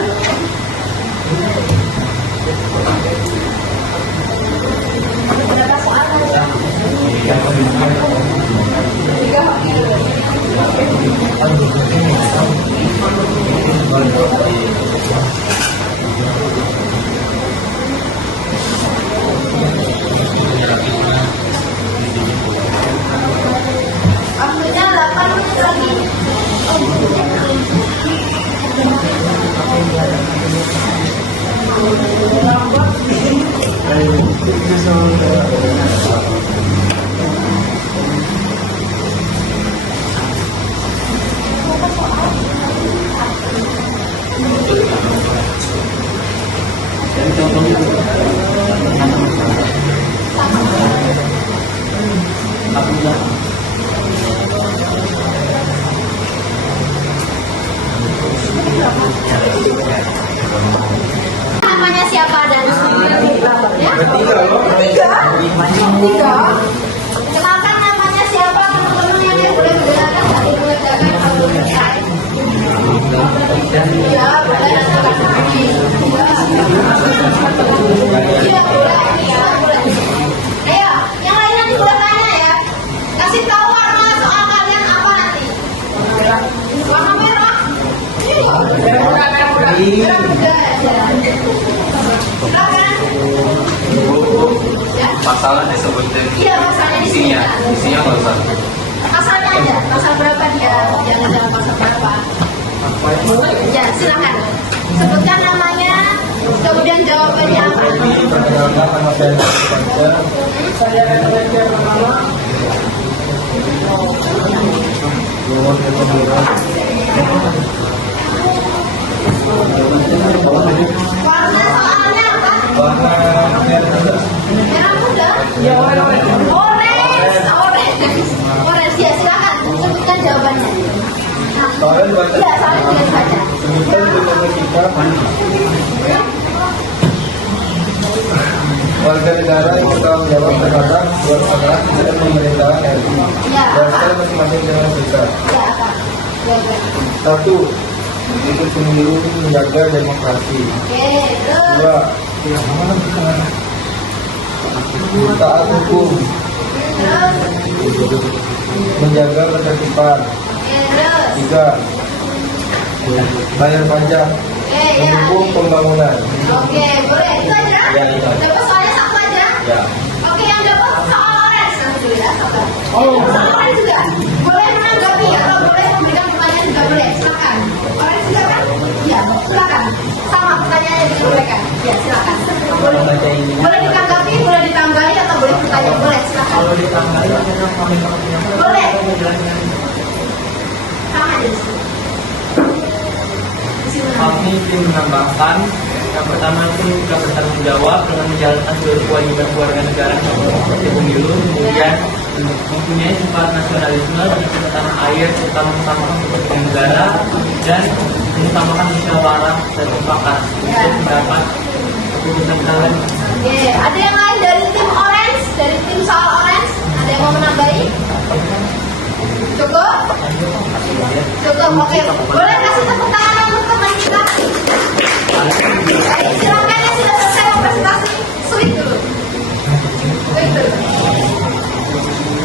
Berapa soal aja? 3. Waktunya 8 menit lagi. Namanya siapa dan ya? Tiga. Kenalkan namanya siapa teman-teman yang boleh bergerakan dari bergerakan kalau belum selesai. Ya, boleh silakan. Iya, boleh. Ya, boleh. Ayo, yang lain nanti boleh tanya ya. Kasih tahu warna soal kalian apa nanti. Warna merah. Merah muda aja. Silakan. Ya. Masalah disebutin. Iya, masalahnya di sini. Isinya nggak usah. Pasalnya aja, pasal berapa dia? Jangan dalam pasal berapa. Ya, silakan. Sebutkan namanya, Jawabannya apa? Perkenalkan nama saya Panca. Saya Ranger pertama. Luhur Kepemimpinan. Warna soalnya apa? Warna Merah muda? Ya, orange. Orange, ya silakan sebutkan jawabannya. Nah, soalnya baca. ya soalnya tulis saja. Demikian dengan kita warga negara yang bertanggung jawab terhadap pelaksanaan sistem pemerintahan RI. Ya, Dan apa? saya masing-masing dengan kita. Ya apa? Jawabannya. 1. Ikut pemilu menjaga demokrasi. Oke, terus. 2. Taat hukum, Terus. menjaga ketertiban. Oke, terus. 3. Bayar pajak, Oke, ya. mendukung pembangunan. Oke, boleh. Itu aja? Ya, itu aja. Dapat soalnya satu aja? Ya. Oke, yang dapat soal orange nanti dulu ya, sabar. Soal orange juga. Boleh menanggapi atau boleh memberikan pertanyaan juga boleh. Silakan. Orange juga kan? Ya, silakan. Sama pertanyaannya disampaikan. Ya, silakan. Boleh. Boleh ditanggapi, boleh ditambahi atau boleh bertanya. Boleh, silakan. Kalau ditambah Boleh. Sama aja di sini. Di sini. kami ingin menambahkan yang pertama itu sudah bertanggung jawab dengan menjalankan seluruh kewajiban keluarga negara seperti pemilu, kemudian mempunyai sifat nasionalisme dengan tanah air, serta mengutamakan kepentingan negara dan mengutamakan musyawarah dan mufakat untuk mendapat keputusan kalian. Oke, ada yang lain dari tim orange, dari tim soal orange? Ada yang mau menambahi? Cukup? Cukup, oke. Boleh kasih tepuk tangan untuk teman kita? Baik, silakan yang sudah selesai presentasi. Sweet dulu. Sweet dulu.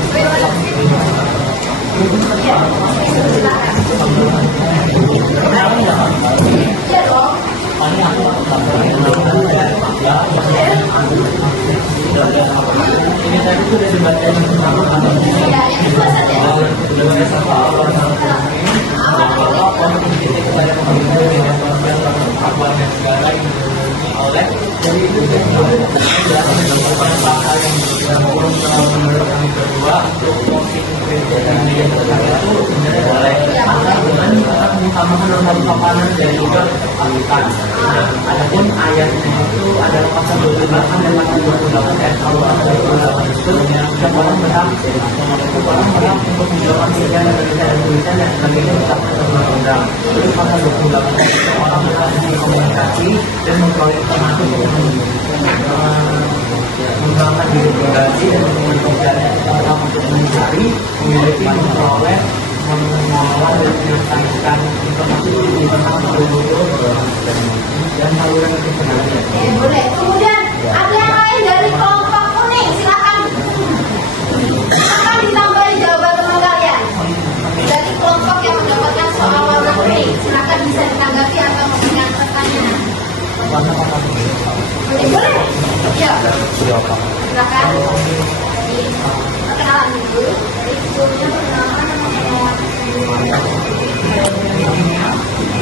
Sweet dulu. Ya, silakan. Iya dong. Ini tadi sudah dibaca yang pertama Ya, yang kedua saja. sudah banyak bahwa komitmen kita kepada pemerintah yang melakukan negara yang dilindungi oleh jadi itu yang merupakan hal yang kita menurut kami berdua untuk komitmen yang itu sebenarnya boleh dengan kita mengutamakan norma papanan dan juga keterkaitan. Adapun ayatnya itu adalah pasal 28 dan pasal 28 ayat Allah dan 28 itu yang orang berhak untuk menjawab pidana dan tulisan dan sebagainya tetap undang-undang. Terus pasal 28 itu orang berhak komunikasi dan memperoleh informasi mengembangkan diri pribadi dan mengumpulkannya dalam untuk mencari, memiliki, memperoleh, mengelola dan menyelesaikan informasi di tentang dan saluran kebenarannya. Oke, boleh. Kemudian ada yang lain dari kelompok kuning, silakan. Silakan ditambahi jawaban teman kalian. Dari kelompok yang mendapatkan soal warna kuning, silakan bisa ditanggapi atau memberikan pertanyaan. Oke, boleh. Ya. Silakan. Jadi, perkenalan dulu. Jadi sebelumnya perkenalan nama ini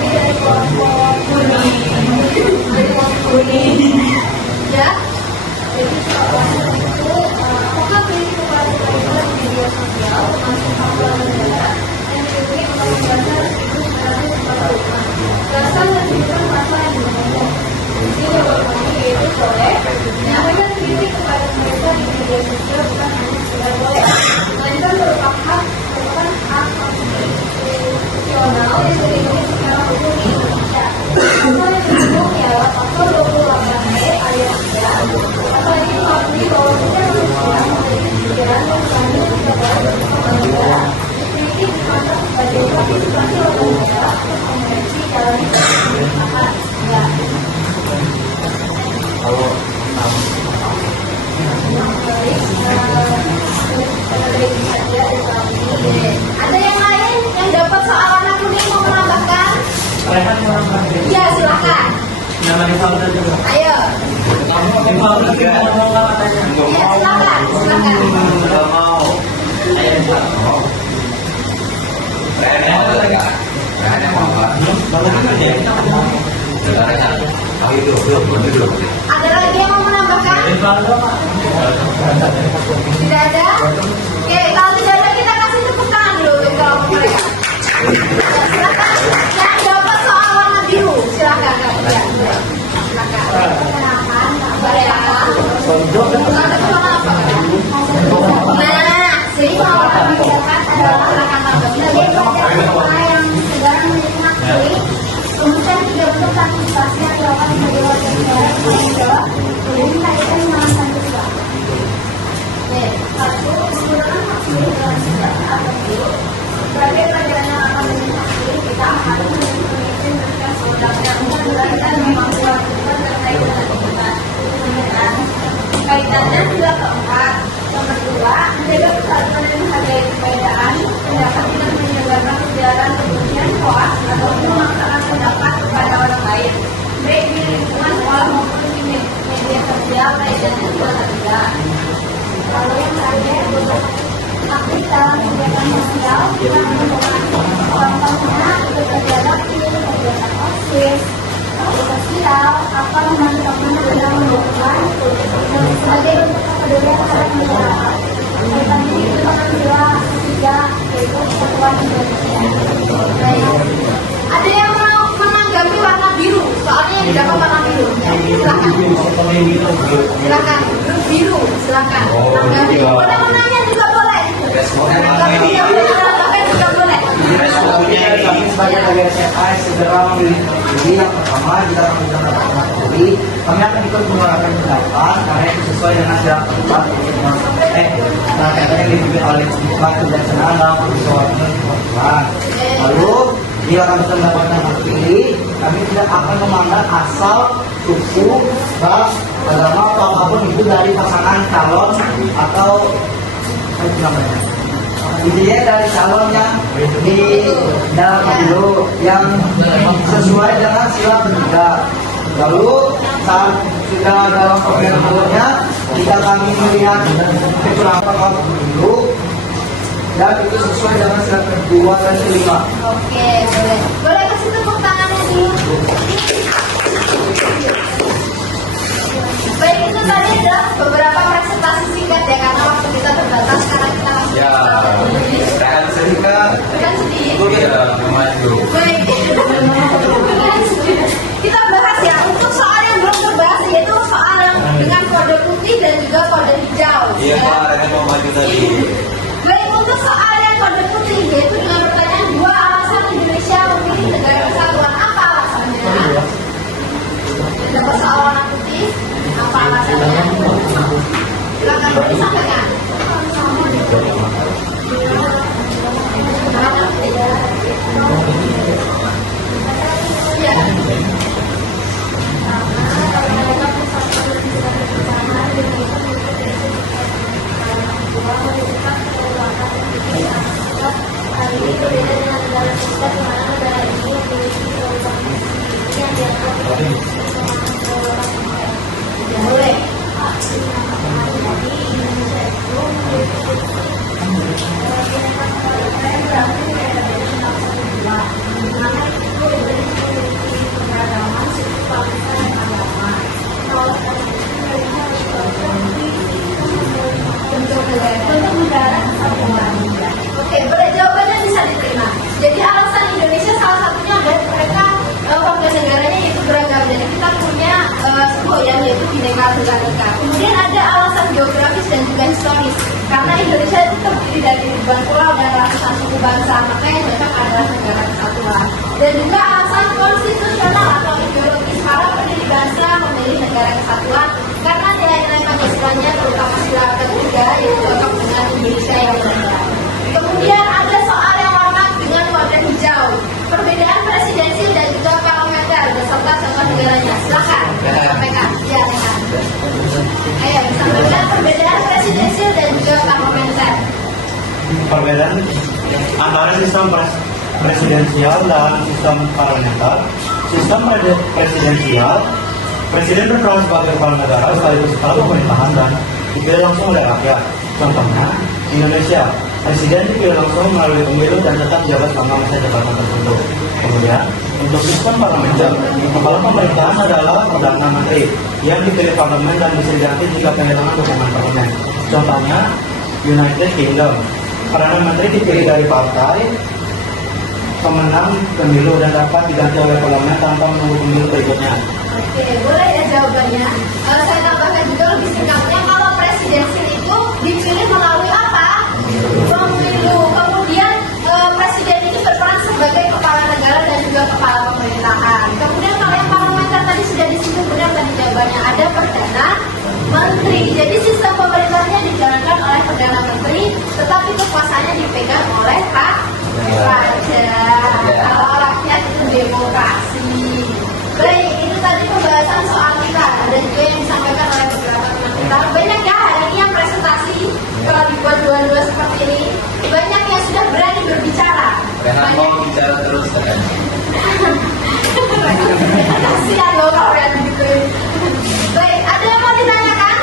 dari kelompok kuning. Dari kelompok kuning. Ya. Jadi soal itu apakah prinsip kewajiban di media sosial masuk akal negara dan diberi undang-undang dasar 1945. Dasar dan tujuan pasal yang dimana ini jawabannya yaitu boleh menyampaikan kritik kepada mereka di media sosial bukan hanya sekedar boleh, melainkan merupakan hak konstitusional yang dilindungi secara hukum di Indonesia. Pasal yang disebut ialah pasal 28B ayat 3. Pasal ini mengakui bahwa setiap manusia memiliki pikiran dan kandung kepada kepentingan negara. Kritik dimaksud sebagai partisipasi warga negara untuk konvensi dalam masyarakat. Ya. Ada yang lain yang dapat soal warna kuning mau menambahkan? Ya, silakan. Nama di founder juga. Ayo. Di founder juga mau nggak katanya? Ya, silakan. Silakan. Nggak mau. Saya mau apa? Saudara Ada lagi yang mau menambahkan? Tidak ada? Oke, kalau tidak ada kita kasih tepuk tangan dulu untuk kelompok mereka. Silakan. Yang dapat soal warna biru, silakan. Ya. Silakan. Boleh ya? Ada soal apa? Nah, sini soal yang didapat adalah silakan tambah. Sebagai pelajar sekolah yang segera menikmati kemudian tiga bentuk partisipasi yang dilakukan sebagai warga negara tanggung jawab dengan kaitan mengalahkan siswa. Oke, satu penggunaan hak pilih dalam sejarah atau dulu sebagai pelajaran yang akan menyelesaikan kita akan mengikuti mereka sebenarnya untuk belajar kemampuan kita terkait dengan kegiatan kaitannya juga keempat. Nomor dua, menjaga persatuan dan menghargai perbedaan pendapat dengan menyebarkan kebenaran kemudian koas atau memaksakan pendapat kepada orang lain baik di lingkungan sekolah maupun di media sosial kaitannya juga tidak. Lalu yang terakhir, aktif dalam kegiatan sosial kita menemukan contohnya ikut berdialog di kegiatan OSIS, sosial, atau membantu teman dalam melakukan sebagai bentuk kepedulian terhadap masyarakat. Kaitannya itu dengan sila ketiga yaitu Persatuan Indonesia. Baik. Ada yang mau menanggapi warna biru? Soalnya yang didapat warna biru. Silakan. Silakan. Biru, silakan. Tanggapi. Boleh menanya juga boleh. Tanggapi juga boleh. Kami sebagai bagian CPI segera memilih diri. Yang pertama kita akan menggunakan materi. Kami akan ikut mengeluarkan pendapat karena itu sesuai dengan sidang keempat yang dipimpin oleh Pak Kebijaksanaan dalam persoalan perwakilan. Lalu bila kami sudah mendapatkan hak pilih, kami tidak akan memandang asal, suku, ras, agama atau apapun itu dari pasangan calon atau apa namanya. Intinya dari calon yang di dalam pemilu yang sesuai dengan sila ketiga. Lalu saat sudah dalam pemilunya jika kami melihat kecurangan pemilu dan itu sesuai dengan sila kedua dan kelima. Oke, boleh. Boleh kasih tepuk tangannya dulu. Baik, itu tadi adalah beberapa presentasi singkat ya karena waktu kita terbatas karena kita masih Rekan sedikit. bukan sedih. Ya, maju. Baik, kita bahas ya untuk soal yang belum terbahas yaitu soal yang dengan kode putih dan juga kode hijau. Iya, ya. Pak, Rekan mau maju tadi. Baik, untuk soal yang kode putih yaitu dengan pertanyaan 2 alasan Indonesia memilih negara kesatuan, apa alasannya? Dapat soal warna putih, apa alasannya? Silakan disampaikan. Ya. Boleh. Oke, boleh jawabannya bisa diterima. Jadi alasan Indonesia salah satunya adalah mereka warga negaranya yaitu beragam. Jadi kita punya suku yaitu Bhinneka Tunggal Ika. Kemudian ada alasan geografis dan juga historis. Karena Indonesia itu terdiri dari ribuan pulau dan ratusan suku bangsa, makanya cocok adalah negara kesatuan. Dan juga alasan konstitusional atau ideologis para pendiri bangsa memilih negara kesatuan karena nilai-nilai Pancasilanya terutama sila ketiga yaitu cocok dengan Indonesia yang berbeda. Kemudian ada soal yang warna dengan kode hijau, perbedaan presidensil dan juga parlementer beserta contoh negaranya. Silakan sampaikan. Ya, ayo disampaikan perbedaan presidensil dan juga parlementer. Perbedaan antara sistem presidensial dan sistem parlementer. Sistem presidensial, presiden berperan sebagai kepala negara sekaligus kepala pemerintahan dan dipilih langsung oleh rakyat. Contohnya Indonesia, Presiden dipilih langsung melalui pemilu dan tetap jabat selama masa jabatan tertentu. Kemudian, untuk sistem parlementer, kepala pemerintahan adalah Perdana Menteri yang dipilih parlemen dan bisa diganti jika kehilangan dukungan parlemen. Contohnya, United Kingdom. Perdana Menteri dipilih dari partai pemenang pemilu dan dapat diganti oleh parlemen tanpa menunggu pemilu berikutnya. Oke, boleh ya jawabannya. Saya tambahkan juga lebih singkatnya, kalau presidensil itu dipilih melalui apa? Pemilu. Kemudian presiden itu berperan sebagai kepala negara dan juga kepala pemerintahan. Kemudian kalau yang parlementer tadi sudah disinggung benar tadi jawabannya, ada Perdana Menteri. Jadi sistem pemerintahnya dijalankan oleh Perdana Menteri, tetapi kekuasaannya dipegang oleh Pak Raja. Kalau rakyat itu demokrasi. Baik, itu tadi pembahasan soal kita dan juga yang disampaikan oleh beberapa teman kita. Banyak ya hari ini yang presentasi kalau dibuat dua-dua seperti ini. Banyak yang sudah berani berbicara. Karena mau bicara terus kan. Kasihan loh kalau yang gitu. Baik, ada yang mau ditanyakan?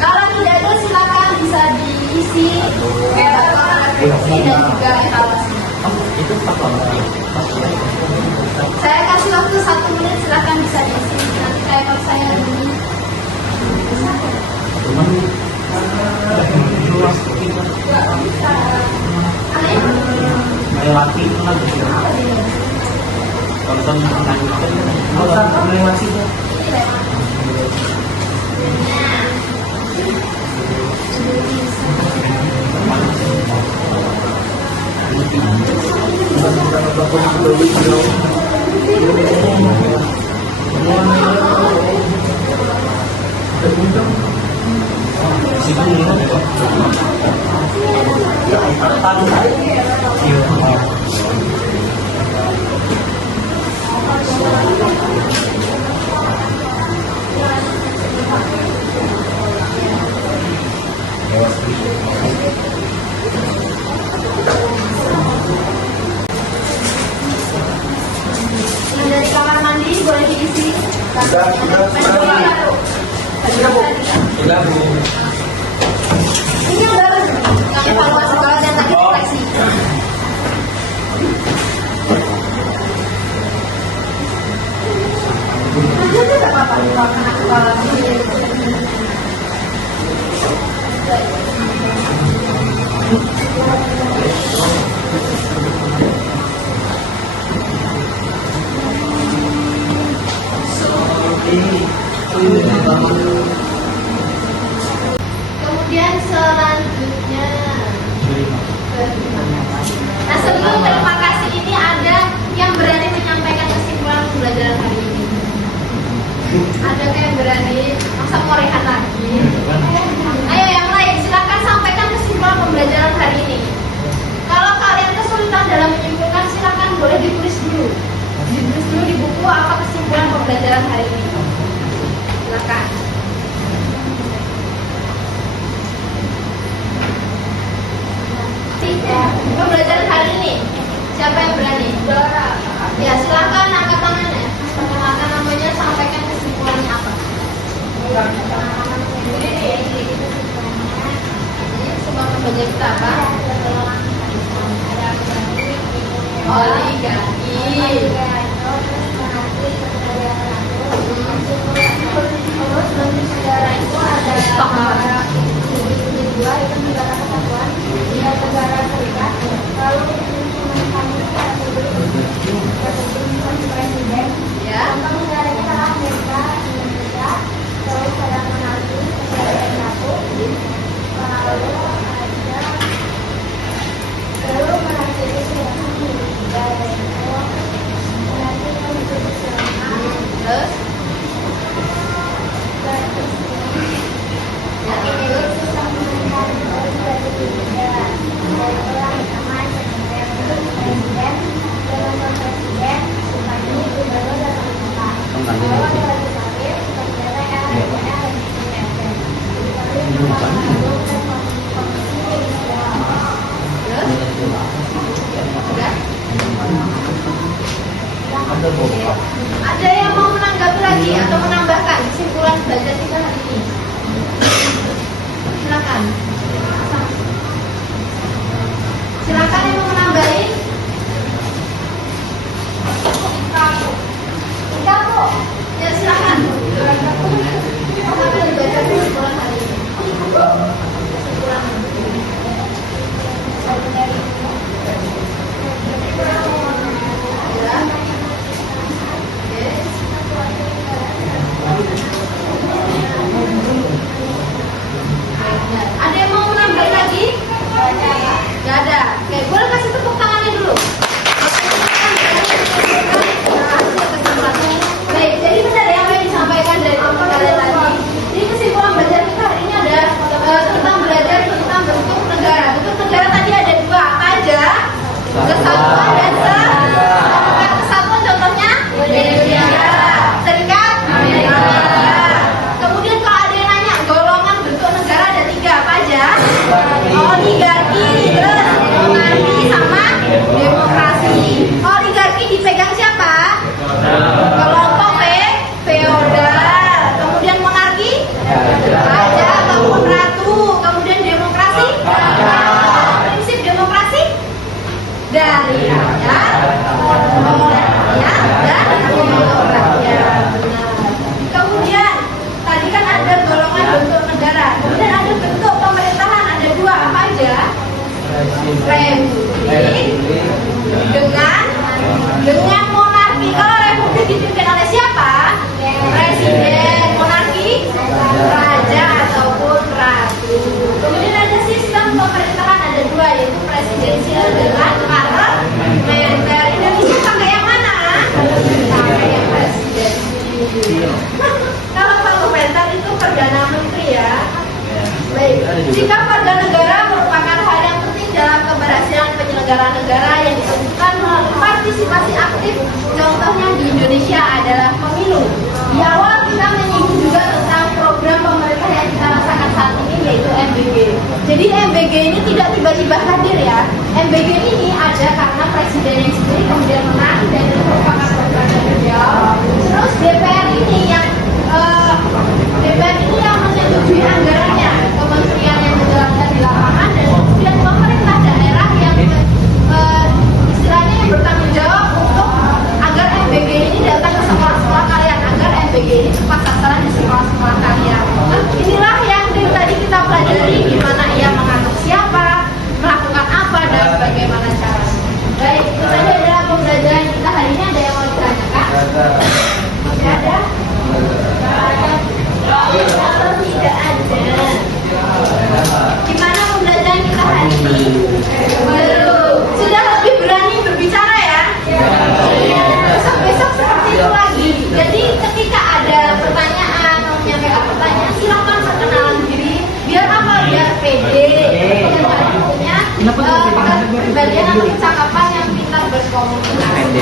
Kalau tidak ada silakan bisa diisi refleksi dan juga evaluasi. Itu apa? Saya kasih waktu 1 menit, silakan bisa diisi. Nanti kalau saya ini Melewati itu kan tonton melanjutkan melewati itu. yang dari kamar mandi boleh diisi. Sudah, Bu. Ini yang baru, yang evaluasi kalau dan tadi refleksi. Tidak apa-apa, karena evaluasi. Kemudian selanjutnya, nah sebelum terima kasih ini ada yang berani menyampaikan kesimpulan pembelajaran hari ini. Ada yang berani, masa mau rehat lagi? Ayo yang lain, silakan sampaikan kesimpulan pembelajaran hari ini. Kalau kalian kesulitan dalam menyimpulkan, silakan boleh ditulis dulu. Ditulis dulu di buku apa kesimpulan pembelajaran hari ini. Silakan. Pembelajaran hari ini, siapa yang berani? Ya, silakan angkat tangannya. Perkenalkan namanya, sampaikan kesimpulannya apa. Ini semua pembelajaran kita apa? Oligarki. Ada yang mau menanggapi silakan. Apa yang dibaca di sekolah hari ini? Ada yang mau menambah lagi? Gak ada. Oke, boleh kasih tepuk tangannya dulu. Baik, jadi benar ya apa yang disampaikan dari teman kalian tadi. Jadi kesimpulan belajar kita hari ini ada tentang belajar tentang bentuk negara. Bentuk negara tadi ada dua, apa aja? Kesatuan dan kesatuan contohnya Indonesia. Serikat Amerika. Kemudian kalau ada yang nanya golongan bentuk negara ada tiga, apa aja? Oligarki, terus monarki sama demokrasi. Oligarki dipegang siapa? Kelompok feodal. Kemudian monarki raja ataupun ratu. Kemudian demokrasi prinsip demokrasi dari rakyat oleh rakyat dan untuk rakyat. Kemudian tadi kan ada golongan bentuk negara. Kemudian ada bentuk pemerintahan, ada dua, apa aja? Republik dengan monarki. Kalau republik dipimpin oleh siapa? Presiden. Monarki raja ataupun ratu. Kemudian ada sistem pemerintahan, ada dua, yaitu presidensial dengan parlementer. Indonesia pakai yang mana? Pakai yang presidensial. Kalau parlementer itu perdana menteri ya. Baik, jika warga negara merupakan hal yang penting dalam keberhasilan penyelenggaraan negara yang ditentukan melalui partisipasi aktif. Contohnya di Indonesia adalah pemilu. Di awal kita menyinggung juga tentang program pemerintah yang kita rasakan saat ini, yaitu MBG. Jadi MBG ini tidak tiba-tiba hadir ya. MBG ini ada karena presidennya sendiri kemudian menang dan itu merupakan program yang beliau. Terus DPR ini yang menyetujui anggarannya, kementerian yang menjalankan di lapangan, dan kemudian pemerintah daerah yang istilahnya yang bertanggung jawab untuk agar MBG ini datang ke sekolah-sekolah kalian, agar MBG ini tepat sasaran di sekolah-sekolah kalian. Nah, inilah yang dari tadi kita pelajari, gimana ia mengatur siapa, melakukan apa, dan bagaimana caranya. Baik, itu saja adalah pembelajaran kita hari ini. Ada yang mau ditanyakan? Tidak ada? Kalau tidak ada, gimana pembelajaran kita hari ini? Belum. Sudah lebih berani berbicara ya? Besok-besok seperti itu lagi. Jadi ketika ada pertanyaan, mau menyampaikan pertanyaan, silakan perkenalan diri. Biar apa? Biar pede. Punya pribadian atau percakapan yang pintar berkomunikasi.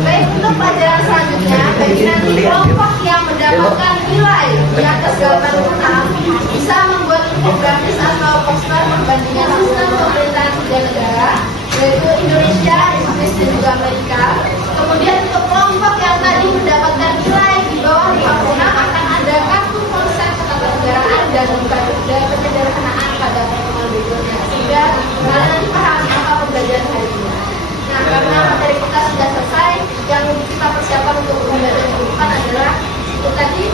Baik, untuk pelajaran selanjutnya, bagi nanti kelompok yang mendapatkan nilai di atas 86 bisa membuat infografis atau poster perbandingan sistem pemerintahan tiga negara, yaitu Indonesia, Inggris, dan juga Amerika. Kemudian untuk kelompok yang tadi mendapatkan nilai di bawah 56 akan ada kartu konsep ketatanegaraan dan penyederhanaan pada pertemuan berikutnya, sehingga kalian nanti pahami apa pembelajaran hari ini. Nah, karena materi kita sudah selesai, yang kita persiapkan untuk pembelajaran ke depan adalah itu tadi